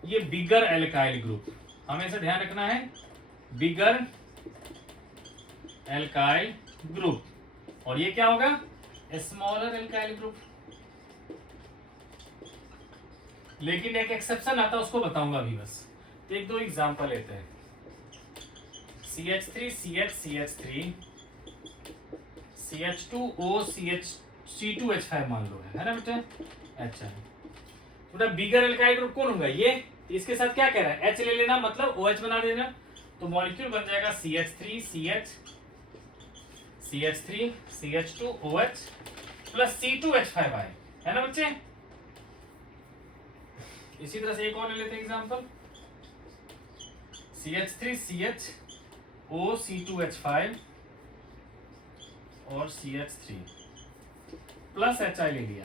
ये बिगर एल्काइल ग्रुप हमेशा ध्यान रखना है, बिगर एल्काइल ग्रुप, और ये क्या होगा, स्मॉलर एल्काइल ग्रुप। लेकिन एक एक्सेप्शन आता है, उसको बताऊंगा अभी बस। तो एक दो एग्जांपल लेते हैं, CH3 CH CH3 CH2O CH C2H5 मान लो है ना बेटा। अच्छा, बेटा बिगर एल्काइल ग्रुप कौन होगा, ये। इसके साथ क्या कह रहा है, H ले लेना, मतलब OH बना देना, तो मॉलिक्यूल बन जाएगा CH3 CH3 CH2OH plus C2H5 आए, है ना बच्चे। इसी तरह से एक और ले लेते हैं एग्जांपल, CH3 CHO C2H5 और CH3 प्लस HI ले लिया,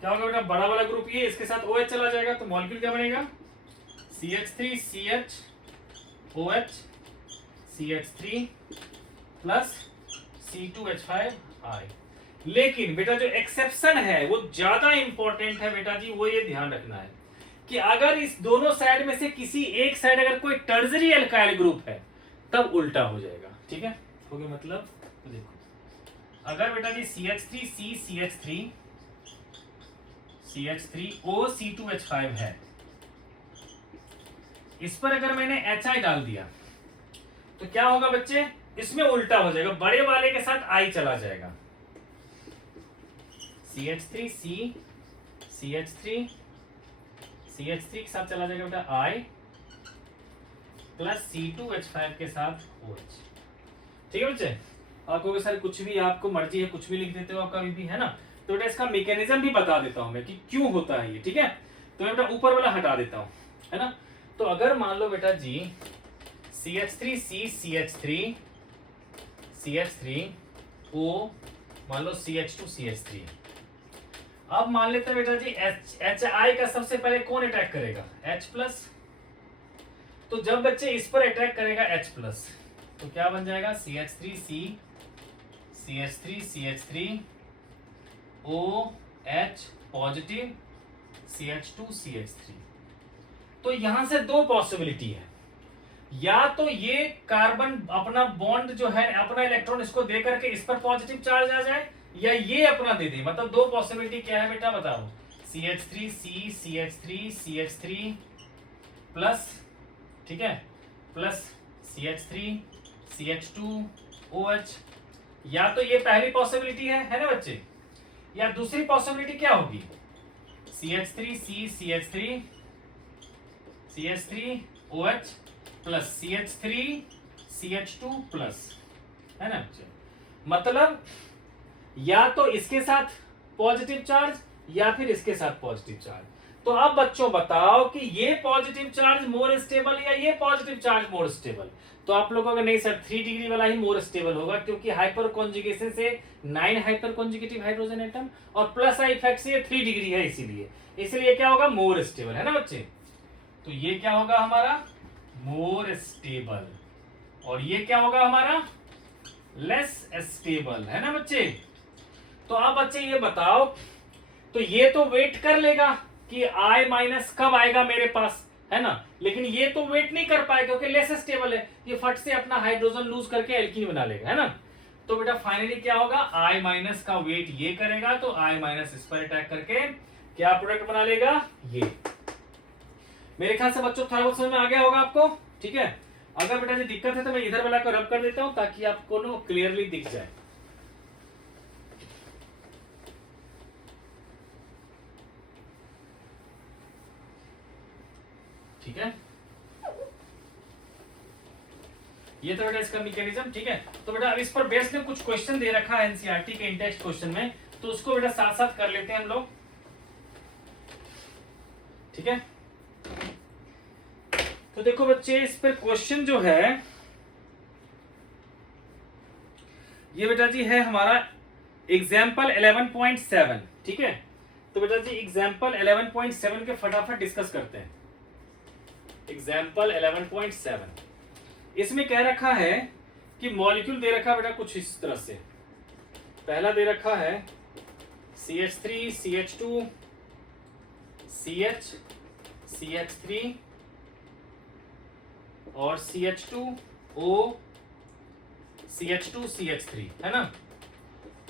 क्या होगा बेटा, बड़ा वाला ग्रुप ये, इसके साथ OH चला जाएगा तो मॉलिक्यूल क्या बनेगा, CH3 CH OH CH3 plus C2H5I। लेकिन बेटा जो एक्सेप्शन है वो ज्यादा इंपॉर्टेंट है बेटा जी, वो ये ध्यान रखना है कि अगर इस दोनों साइड में से किसी एक साइड अगर कोई टर्जरी एल्काइल ग्रुप है तब उल्टा हो जाएगा। ठीक है, हो गया मतलब। तो देखो अगर बेटा जी CH3C CH3O C2H5 है, इस पर अगर मैंने HI डाल दिया तो क्या होगा बच्चे, इसमें उल्टा हो जाएगा, बड़े वाले के साथ I चला जाएगा। CH3C CH3 के साथ चला जाएगा बेटा I प्लस C2H5 के साथ OH। ठीक है बच्चे, आपको सर कुछ भी आपको मर्जी है कुछ भी लिख देते हो आप कभी भी, है ना। तो बेटा इसका मैकेनिज्म भी बता देता हूं मैं कि क्यों होता है ये। ठीक है, तो मैं बेटा ऊपर वाला हटा देता हूं, है ना। तो अगर मान लो बेटा जी CH3C CH3O मान लो CH2 CH3, अब मान लेते हैं बेटा जी HI का सबसे पहले कौन अटैक करेगा, H प्लस। तो जब बच्चे इस पर अटैक करेगा H प्लस तो क्या बन जाएगा, CH3OH पॉजिटिव CH2 CH3। तो यहां से दो पॉसिबिलिटी है, या तो ये कार्बन अपना बॉन्ड जो है अपना इलेक्ट्रॉन इसको दे करके इस पर पॉजिटिव चार्ज आ जाए, या ये अपना दे दे। मतलब दो पॉसिबिलिटी क्या है बेटा बताओ, CH3 प्लस, ठीक है, प्लस CH3 CH2OH। या तो ये पहली पॉसिबिलिटी है ना बच्चे, या दूसरी पॉसिबिलिटी क्या होगी, CH3OH प्लस CH2 प्लस, है ना बच्चे। मतलब या तो इसके साथ पॉजिटिव चार्ज या फिर इसके साथ पॉजिटिव चार्ज। तो अब बच्चों बताओ कि ये पॉजिटिव चार्ज मोर स्टेबल या ये पॉजिटिव चार्ज मोर स्टेबल। तो आप लोगों का नहीं सर 3 डिग्री वाला ही मोर स्टेबल होगा, क्योंकि हाइपर कॉन्जुगेशन से 9 हाइपर कॉन्जुगेटिव हाइड्रोजन एटम और प्लस आई इफेक्ट से 3 डिग्री है, इसीलिए क्या होगा, मोर स्टेबल, है ना बच्चे। तो ये क्या होगा हमारा, मोर स्टेबल, और ये क्या होगा हमारा, लेस स्टेबल, है ना बच्चे। तो अब बच्चे ये बताओ, तो ये तो वेट कर लेगा कि I माइनस कब आएगा मेरे पास, है ना, लेकिन ये तो वेट नहीं कर पाएगा क्योंकि लेस स्टेबल है, ये फट से अपना हाइड्रोजन लूज करके एल्कीन बना लेगा, है ना। तो बेटा फाइनली क्या होगा, I माइनस का वेट ये करेगा तो I माइनस इस पर अटैक करके क्या प्रोडक्ट बना लेगा, ये। मेरे ख्याल से बच्चों थोड़ा बहुत समझ में आ गया होगा आपको। ठीक है, अगर बेटा जी दिक्कत है तो मैं इधर वाला को रब कर देता हूं ताकि आपको ना क्लियरली दिख जाए। ठीक है, ये तो बेटा इसका मैकेनिज्म। ठीक है, तो बेटा अब इस पर बेस में कुछ क्वेश्चन दे रखा है एनसीईआरटी के इंटेक्स्ट क्वेश्चन में, तो उसको बेटा साथ साथ कर लेते हैं हम लोग। ठीक है, तो देखो बच्चे इस पर क्वेश्चन जो है ये बेटा जी है हमारा एग्जाम्पल 11.7। ठीक है, तो बेटा जी एग्जाम्पल 11.7 के फटाफट डिस्कस करते हैं। एग्जाम्पल 11.7 इसमें कह रखा है कि मॉलिक्यूल दे रखा बेटा कुछ इस तरह से। पहला दे रखा है CH3 CH2 CH CH3 और CH2O CH2 CH3, है ना।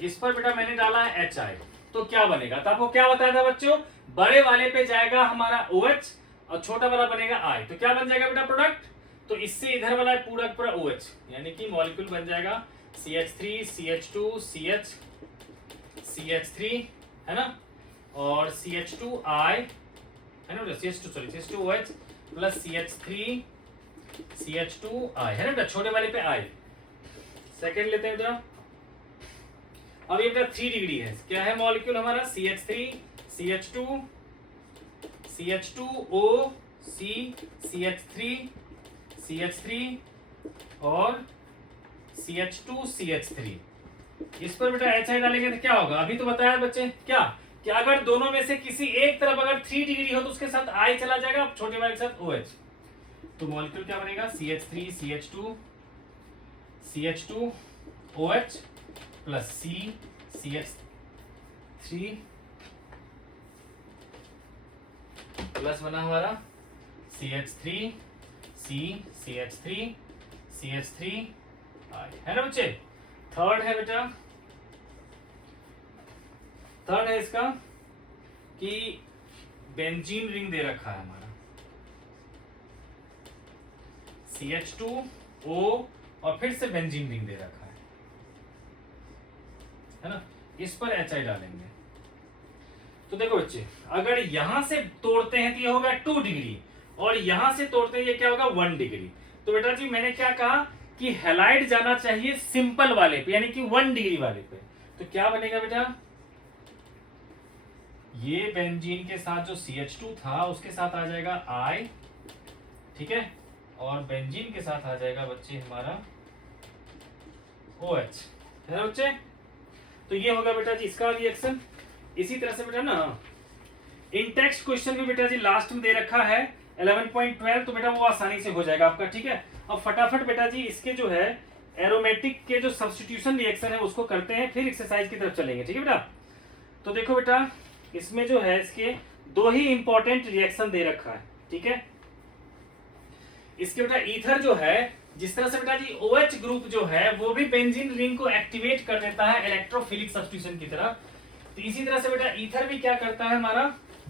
इस पर बेटा मैंने डाला है HI, तो क्या बनेगा, तो आपको क्या बताया था बच्चों, बड़े वाले पे जाएगा हमारा OH और छोटा वाला बनेगा I, तो क्या बन जाएगा बेटा प्रोडक्ट, तो इससे इधर वाला पूरा पूरा OH, यानी कि मॉलिक्यूल बन जाएगा CH3 CH2 CH CH3, है ना, और CH2I, है ना, CH2OH प्लस CH3 CH2I, है ना, छोटे वाले पे I। सेकेंड लेते हैं बेटा, अब ये बेटा 3 डिग्री है, क्या है मॉलिक्यूल हमारा, CH3 CH2 CH2O CH3 CH3 और CH2 CH3। इस पर बेटा HI डालेंगे तो क्या होगा, अभी तो बताया बच्चे क्या, कि अगर दोनों में से किसी एक तरफ अगर 3 डिग्री हो तो उसके साथ I चला जाएगा, छोटे वाले के साथ OH। तो मॉलिक्यूल क्या बनेगा, CH3 CH2 CH2 OH plus C CH3 plus बना हमारा CH3 C CH3 CH3 I, है ना बच्चे। थर्ड है बेटा, थर्ड है इसका कि बेंजीन रिंग दे रखा है हमारा CH2O और फिर से बेंजीन रिंग दे रखा है ना, इस पर HI डालेंगे। तो देखो बच्चे, अगर यहां से तोड़ते हैं तो ये होगा 2 डिग्री और यहां से तोड़ते हैं ये क्या होगा 1 डिग्री। तो बेटा जी मैंने क्या कहा कि हैलाइड जाना चाहिए सिंपल वाले पे, यानी कि 1 डिग्री वाले पे। तो क्या बनेगा बेटा, ये बेंजीन के साथ जो CH2 था उसके साथ आ जाएगा I, ठीक है, और बेंजीन के साथ आ जाएगा बच्चे हमारा OH, है ना बच्चे। तो ये होगा बेटा जी इसका रिएक्शन। इसी तरह से बेटा ना इन टेक्स्ट क्वेश्चन भी बेटा जी लास्ट में दे रखा है 11.12, तो बेटा वो आसानी से हो जाएगा आपका, ठीक है। अब फटाफट बेटा जी इसके जो है एरोमेटिक के जो सब्स्टिट्यूशन रिएक्शन है उसको करते हैं, फिर एक्सरसाइज की तरफ चलेंगे, ठीक है बेटा। तो देखो बेटा इसमें जो है इसके 2 ही इंपॉर्टेंट रिएक्शन दे रखा है, ठीक है। इसके बेटा ईथर जो है, जिस तरह से बेटा जी OH ग्रुप जो है वो भी बेंजीन रिंग को एक्टिवेट कर देता है इलेक्ट्रोफिलिक सब्स्टिट्यूशन की तरह, तो इसी तरह से बेटा ईथर भी क्या करता है हमारा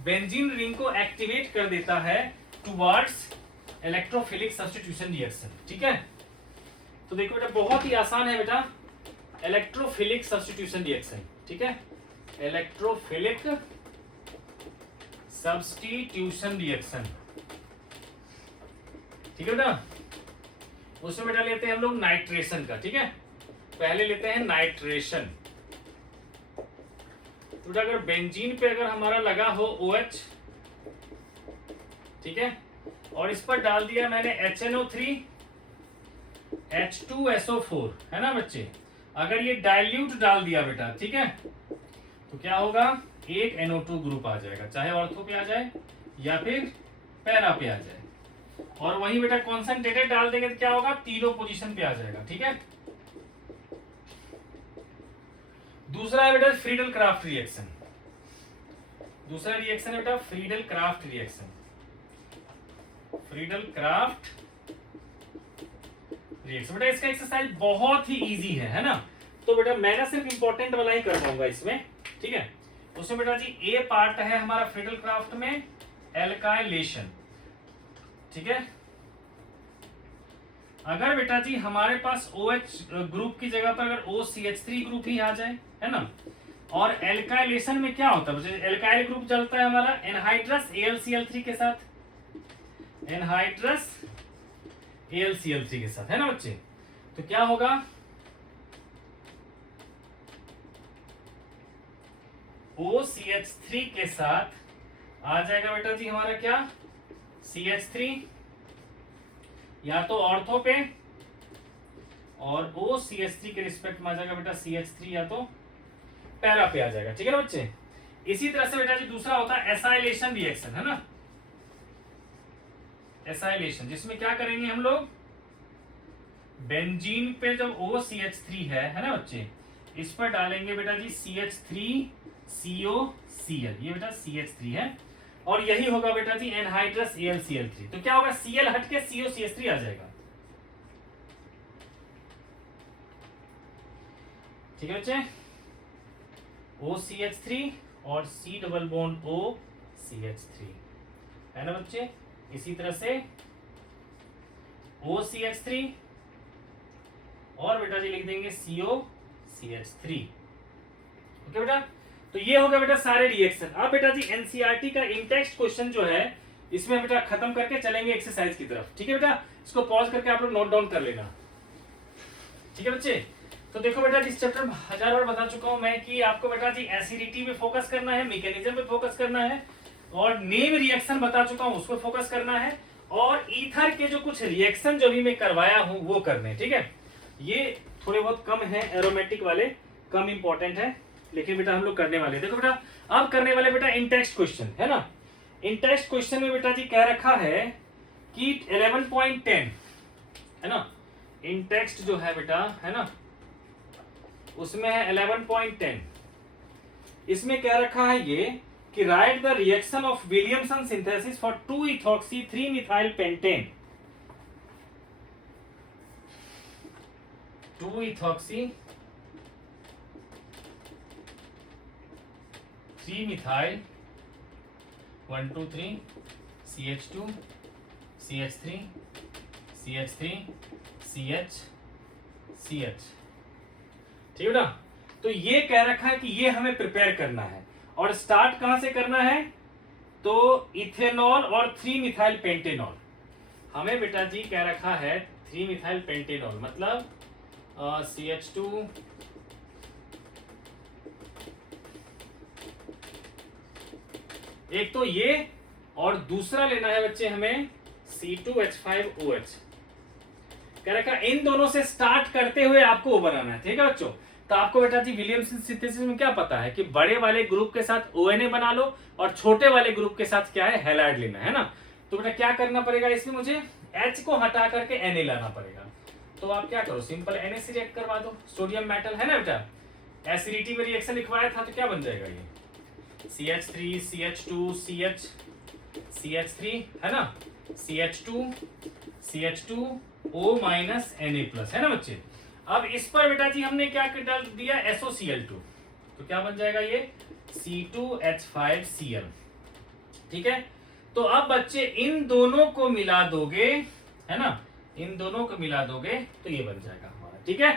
बेंजीन रिंग को एक्टिवेट कर देता है टुवर्ड्स इलेक्ट्रोफिलिक सब्स्टिट्यूशन रिएक्शन, ठीक है। तो देखो बेटा बहुत ही आसान है बेटा, इलेक्ट्रोफिलिक सब्स्टिट्यूशन रिएक्शन, ठीक है, इलेक्ट्रोफिलिक सब्स्टिट्यूशन रिएक्शन, ठीक है बेटा। उसमें बेटा लेते हैं हम लोग नाइट्रेशन का, ठीक है, पहले लेते हैं नाइट्रेशन। तो बेटा अगर बेंजीन पे अगर हमारा लगा हो OH, ठीक है, और इस पर डाल दिया मैंने HNO3 H2SO4, है ना बच्चे। अगर ये डाइल्यूट डाल दिया बेटा, ठीक है, तो क्या होगा एक NO2 ग्रुप आ जाएगा, चाहे ऑर्थो पे आ जाए या फिर पैरा पे आ जाए, और वही बेटा कॉन्सेंट्रेटेड डाल देंगे तो क्या होगा तीनों पोजीशन पे आ जाएगा, ठीक है। दूसरा है बेटा फ्रीडल क्राफ्ट रिएक्शन, दूसरा रिएक्शन है बेटा Friedel craft reaction, Friedel craft reaction. बेटा इसका एक्सरसाइज बहुत ही इजी है ना, तो बेटा मैं ना सिर्फ इंपॉर्टेंट वाला ही कर पाऊंगा इसमें, ठीक है। उसमें बेटा जी ए पार्ट है हमारा फ्रीडल क्राफ्ट में एल्काइलेशन, ठीक है। अगर बेटा जी हमारे पास OH ग्रुप की जगह पर अगर OCH3 ग्रुप ही आ जाए, है ना, और एल्काइलेशन में क्या होता है, एल्काइल ग्रुप चलता है हमारा एनहाइड्रस AlCl3 के साथ, एनहाइड्रस AlCl3 के साथ, है ना बच्चे। तो क्या होगा OCH3 के साथ आ जाएगा बेटा जी हमारा क्या CH3 या तो ऑर्थो पे, और OCH3 के रिस्पेक्ट में आ जाएगा बेटा CH3 या तो पैरा पे आ जाएगा, ठीक है ना बच्चे। इसी तरह से बेटा जी दूसरा होता है एसाइलेशन रिएक्शन, है ना, एसाइलेशन, जिसमें क्या करेंगे हम लोग बेंजीन पे जब OCH3 है ना बच्चे, इस पर डालेंगे बेटा जी CH3COCl, ये बेटा CH3 है, और यही होगा बेटा जी एनहाइड्रस AlCl3। तो क्या होगा Cl हट के COCH3 आ जाएगा, ठीक है बच्चे, OCH3 और C डबल बॉन्ड OCH3, है ना बच्चे। इसी तरह से OCH3 और बेटा जी लिख देंगे COCH3, ओके बेटा। तो ये होगा बेटा सारे रिएक्शन। अब बेटा जी एनसीईआरटी का इंटेक्स्ट क्वेश्चन जो है इसमें बेटा खत्म करके चलेंगे एक्सरसाइज की तरफ, ठीक है बेटा। इसको पॉज करके आप लोग नोट डाउन कर लेना, ठीक है बच्चे। तो देखो बेटा जिस चैप्टर में 1000 बार बता चुका हूं मैं कि आपको बेटा जी एसिडिटी पे फोकस करना है, मैकेनिज्म पे फोकस करना है, और नेम रिएक्शन बता चुका हूं उस पर फोकस करना है, और ईथर के जो कुछ रिएक्शन जो भी मैं करवाया हूं वो करने, ठीक है। ये थोड़े बहुत कम है, एरोमेटिक वाले कम इंपॉर्टेंट है, लेकिन बेटा हम लोग करने वाले। देखो बेटा अब करने वाले बेटा इंटेक्स्ट क्वेश्चन, है ना। इंटेक्स्ट क्वेश्चन में बेटा जी कह रखा है कि 11.10 है ना, इन टेक्स्ट जो है बेटा है ना उसमें है 11.10। इसमें क्या रखा है ये कि write the reaction of Williamson synthesis for two ethoxy three methyl pentane, two ethoxy three methyl 1 2 3 CH2 CH3 CH3 CH CH। ठीक है ना, तो ये कह रखा है कि ये हमें प्रिपेयर करना है और स्टार्ट कहां से करना है, तो इथेनॉल और 3-मिथाइल पेंटेनॉल। हमें बेटा जी कह रखा है 3-मिथाइल पेंटेनॉल मतलब CH2 एक तो ये, और दूसरा लेना है बच्चे हमें C2H5OH। कह रखा इन दोनों से स्टार्ट करते हुए आपको वो बनाना है। ठीक है बच्चों, तो आपको बेटा जी विलियमसन सिंथेसिस में क्या पता है कि बड़े वाले ग्रुप के साथ ONA बना लो और छोटे वाले ग्रुप के साथ क्या है हैलाइड लेना है ना। तो बेटा क्या करना पड़ेगा, इसमें मुझे H को हटा करके Na लाना पड़ेगा। तो आप क्या करो, सिंपल Na से रिएक्ट करवा दो, सोडियम मेटल है ना बेटा, एसिडिटी में रिएक्शन लिखवाया था तो क्या बन जाएगा ये CH3 CH2 CH3 है ना, CH2 O minus Na plus है ना बच्चे। अब इस पर बेटा जी हमने क्या डाल दिया SOCl2, तो क्या बन जाएगा ये C2H5Cl। ठीक है, तो अब बच्चे इन दोनों को मिला दोगे है ना, इन दोनों को मिला दोगे तो ये बन जाएगा हमारा। ठीक है,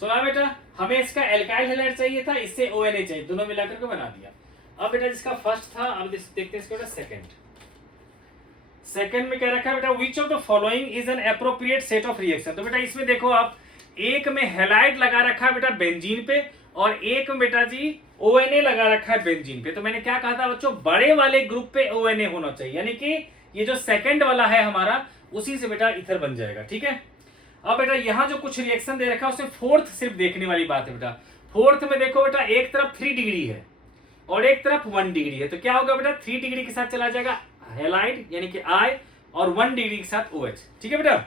सुना बेटा, हमें इसका एल्काइल हैलाइड चाहिए था, इससे ONA चाहिए, दोनों मिलाकर के बना दिया। अब बेटा जिसका फर्स्ट था, अब देखते हैं इसका सेकंड। सेकंड में क्या रखा है बेटा, which of the following is an appropriate set of reaction. तो बेटा इसमें देखो आप, एक में हैलाइड लगा रखा है बेटा बेंजीन पे और एक में बेटा जी ONA लगा रखा है बेंजीन पे। तो मैंने क्या कहा था बच्चों, बड़े वाले ग्रुप पे ONA होना चाहिए, यानी कि ये जो सेकंड वाला है हमारा उसी से बेटा इथर बन जाएगा। ठीक है, अब बेटा यहाँ जो कुछ रिएक्शन दे रखा है उसमें फोर्थ सिर्फ देखने वाली बात है बेटा। फोर्थ में देखो बेटा, एक तरफ 3 डिग्री है और एक तरफ 1 डिग्री है, तो क्या होगा बेटा 3 डिग्री के साथ चला जाएगा हैलाइड यानी कि I और 1 डिग्री के साथ OH। ठीक है बेटा,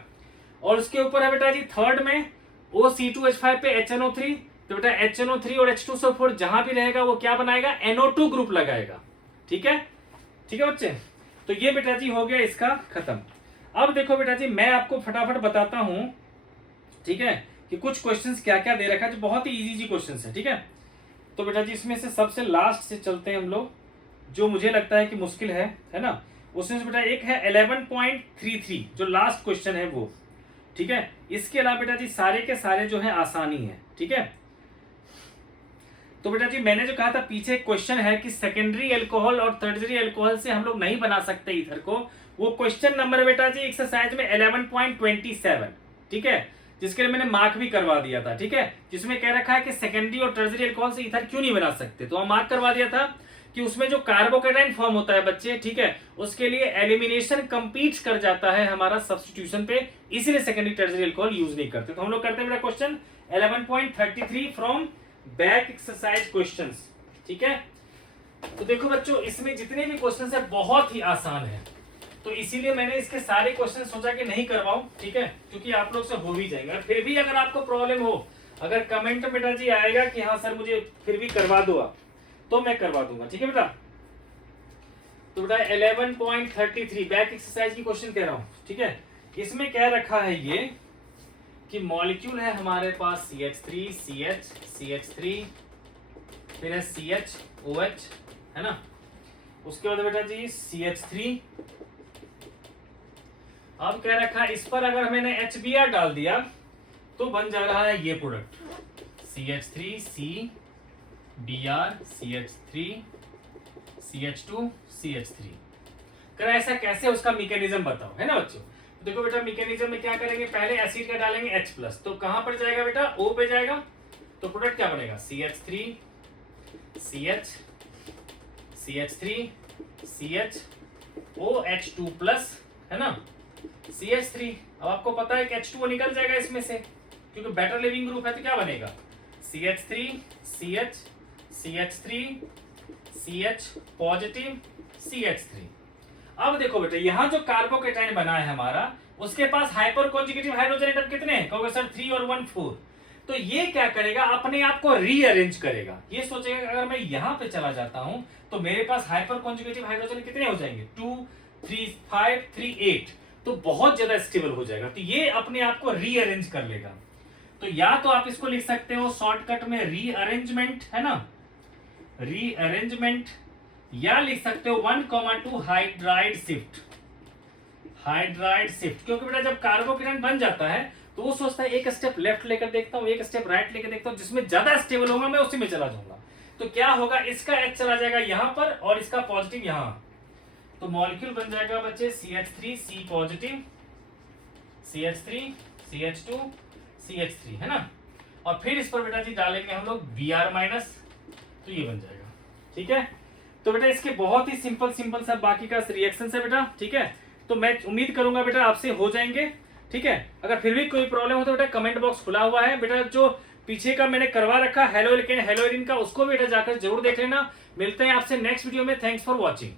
और उसके ऊपर है बेटा जी थर्ड में OC2H5 पे HNO3, तो बेटा HNO3 और H2SO4 जहां भी रहेगा वो क्या बनाएगा, NO2 ग्रुप लगाएगा। ठीक है, ठीक है बच्चे, तो ये बेटा जी हो गया इसका खत्म। अब देखो बेटा जी मैं आपको फटाफट बताता हूं, ठीक है, कि कुछ क्वेश्चंस क्या क्या दे रखा है जो बहुत ही इजी क्वेश्चंस है। ठीक है, तो बेटा जी इसमें से सबसे लास्ट से चलते हैं हम लोग, जो मुझे लगता है कि मुश्किल है ना। उसमें से बेटा एक है 11.33 जो लास्ट क्वेश्चन है वो। ठीक है, इसके अलावा बेटा जी सारे के सारे जो है आसानी है। ठीक है, तो बेटा जी मैंने जो कहा था पीछे क्वेश्चन है कि सेकेंडरी अल्कोहल और टर्शियरी अल्कोहल से हम लोग नहीं बना सकते ईथर को, वो क्वेश्चन नंबर बेटा जी एक्सरसाइज में 11.27। ठीक है, जिसके लिए मैंने मार्क भी करवा दिया था। ठीक है, जिसमें कह रखा है कि सेकेंडरी और टर्शियरी अल्कोहल से ईथर क्यों नहीं बना सकते, तो हम मार्क करवा दिया था कि उसमें जो कार्बोकेटाइन फॉर्म होता है बच्चे, ठीक है, उसके लिए एलिमिनेशन कंपीट कर जाता है हमारा सब्स्टिट्यूशन पे, इसीलिए सेकेंडरी टर्शियरी अल्कोहल यूज नहीं करते। तो हम लोग करते हैं बेटा question 11.33 from back exercise questions. ठीक है, तो देखो बच्चों इसमें जितने भी क्वेश्चंस है बहुत ही आसान है, तो इसीलिए मैंने इसके सारे क्वेश्चन सोचा कि नहीं करवाऊं। ठीक है, क्योंकि आप लोग से हो भी जाएंगे। फिर भी अगर आपको प्रॉब्लम हो, अगर कमेंट बेटा जी आएगा कि हाँ सर मुझे फिर भी करवा दो आप, तो मैं करवा दूंगा। ठीक है बेटा, तो बेटा 11.33 बैक एक्सरसाइज की क्वेश्चन कह रहा हूं। ठीक है, इसमें क्या रखा है ये कि मॉलिक्यूल है हमारे पास CH3 CH CH3 फिर है CHOH है ना, उसके बाद बेटा जी CH3। अब क्या रखा है इस पर अगर मैंने HBr डाल दिया तो बन जा रहा है ये product CH3 CBr CH3 CH2 CH3। कर ऐसा कैसे, उसका मैकेनिज्म बताओ है ना बच्चों। देखो बेटा मैकेनिज्म में क्या करेंगे, पहले एसिड का डालेंगे H+, तो कहां पर जाएगा बेटा O पे जाएगा, तो प्रोडक्ट क्या बनेगा CH3 CH CH3 CH OH2+ है ना CH3। अब आपको पता है कि H2O निकल जाएगा इसमें से, क्योंकि बेटर लिविंग ग्रुप है, तो क्या बनेगा CH3 CH CH3 CH positive CH3। अब देखो बेटा, यहाँ जो कार्बोकेटाइन बना है हमारा, उसके पास हाइपर कॉन्जुगेटिव हाइड्रोजन एटम कितने हैं? कहोगे सर 3 और 1 4। तो ये क्या करेगा, अपने आप को रीअरेंज करेगा। ये सोचेगा अगर मैं यहां पे चला जाता हूं तो मेरे पास हाइपर कॉन्जुगेटिव हाइड्रोजन कितने हो जाएंगे? 2 3 5 3 8। तो बहुत ज्यादा स्टेबल हो जाएगा। तो ये अपने आप को रीअरेंज कर लेगा। तो या तो आप इसको लिख सकते हो शॉर्टकट में रीअरेंजमेंट, है ना, रीअरेंजमेंट, या लिख सकते हो 1,2 हाइड्राइड शिफ्ट, हाइड्राइड शिफ्ट। क्योंकि बेटा जब कार्बोकेटाइन बन जाता है तो वो सोचता है एक स्टेप लेफ्ट लेकर देखता हूं, एक स्टेप राइट लेकर देखता हूं, जिसमें ज्यादा स्टेबल होगा मैं उसी में चला जाऊंगा। तो क्या होगा, इसका H चला जाएगा यहां पर और इसका पॉजिटिव यहां। तो मॉलिक्यूल बन जाएगा बच्चे CH3 C positive, CH3 CH2 CH3, है ना। और फिर इस पर बेटा जी डालेंगे हम लोग Br माइनस, तो ये बन जाएगा। ठीक है, तो बेटा इसके बहुत ही सिंपल सिंपल सा बाकी का रिएक्शन है बेटा। ठीक है, तो मैं उम्मीद करूंगा बेटा आपसे हो जाएंगे। ठीक है, अगर फिर भी कोई प्रॉब्लम हो तो बेटा कमेंट बॉक्स खुला हुआ है बेटा। जो पीछे का मैंने करवा रखा हेलोइलिन का, उसको बेटा जाकर जरूर देख लेना। मिलते हैं आपसे नेक्स्ट वीडियो में। Thanks for watching.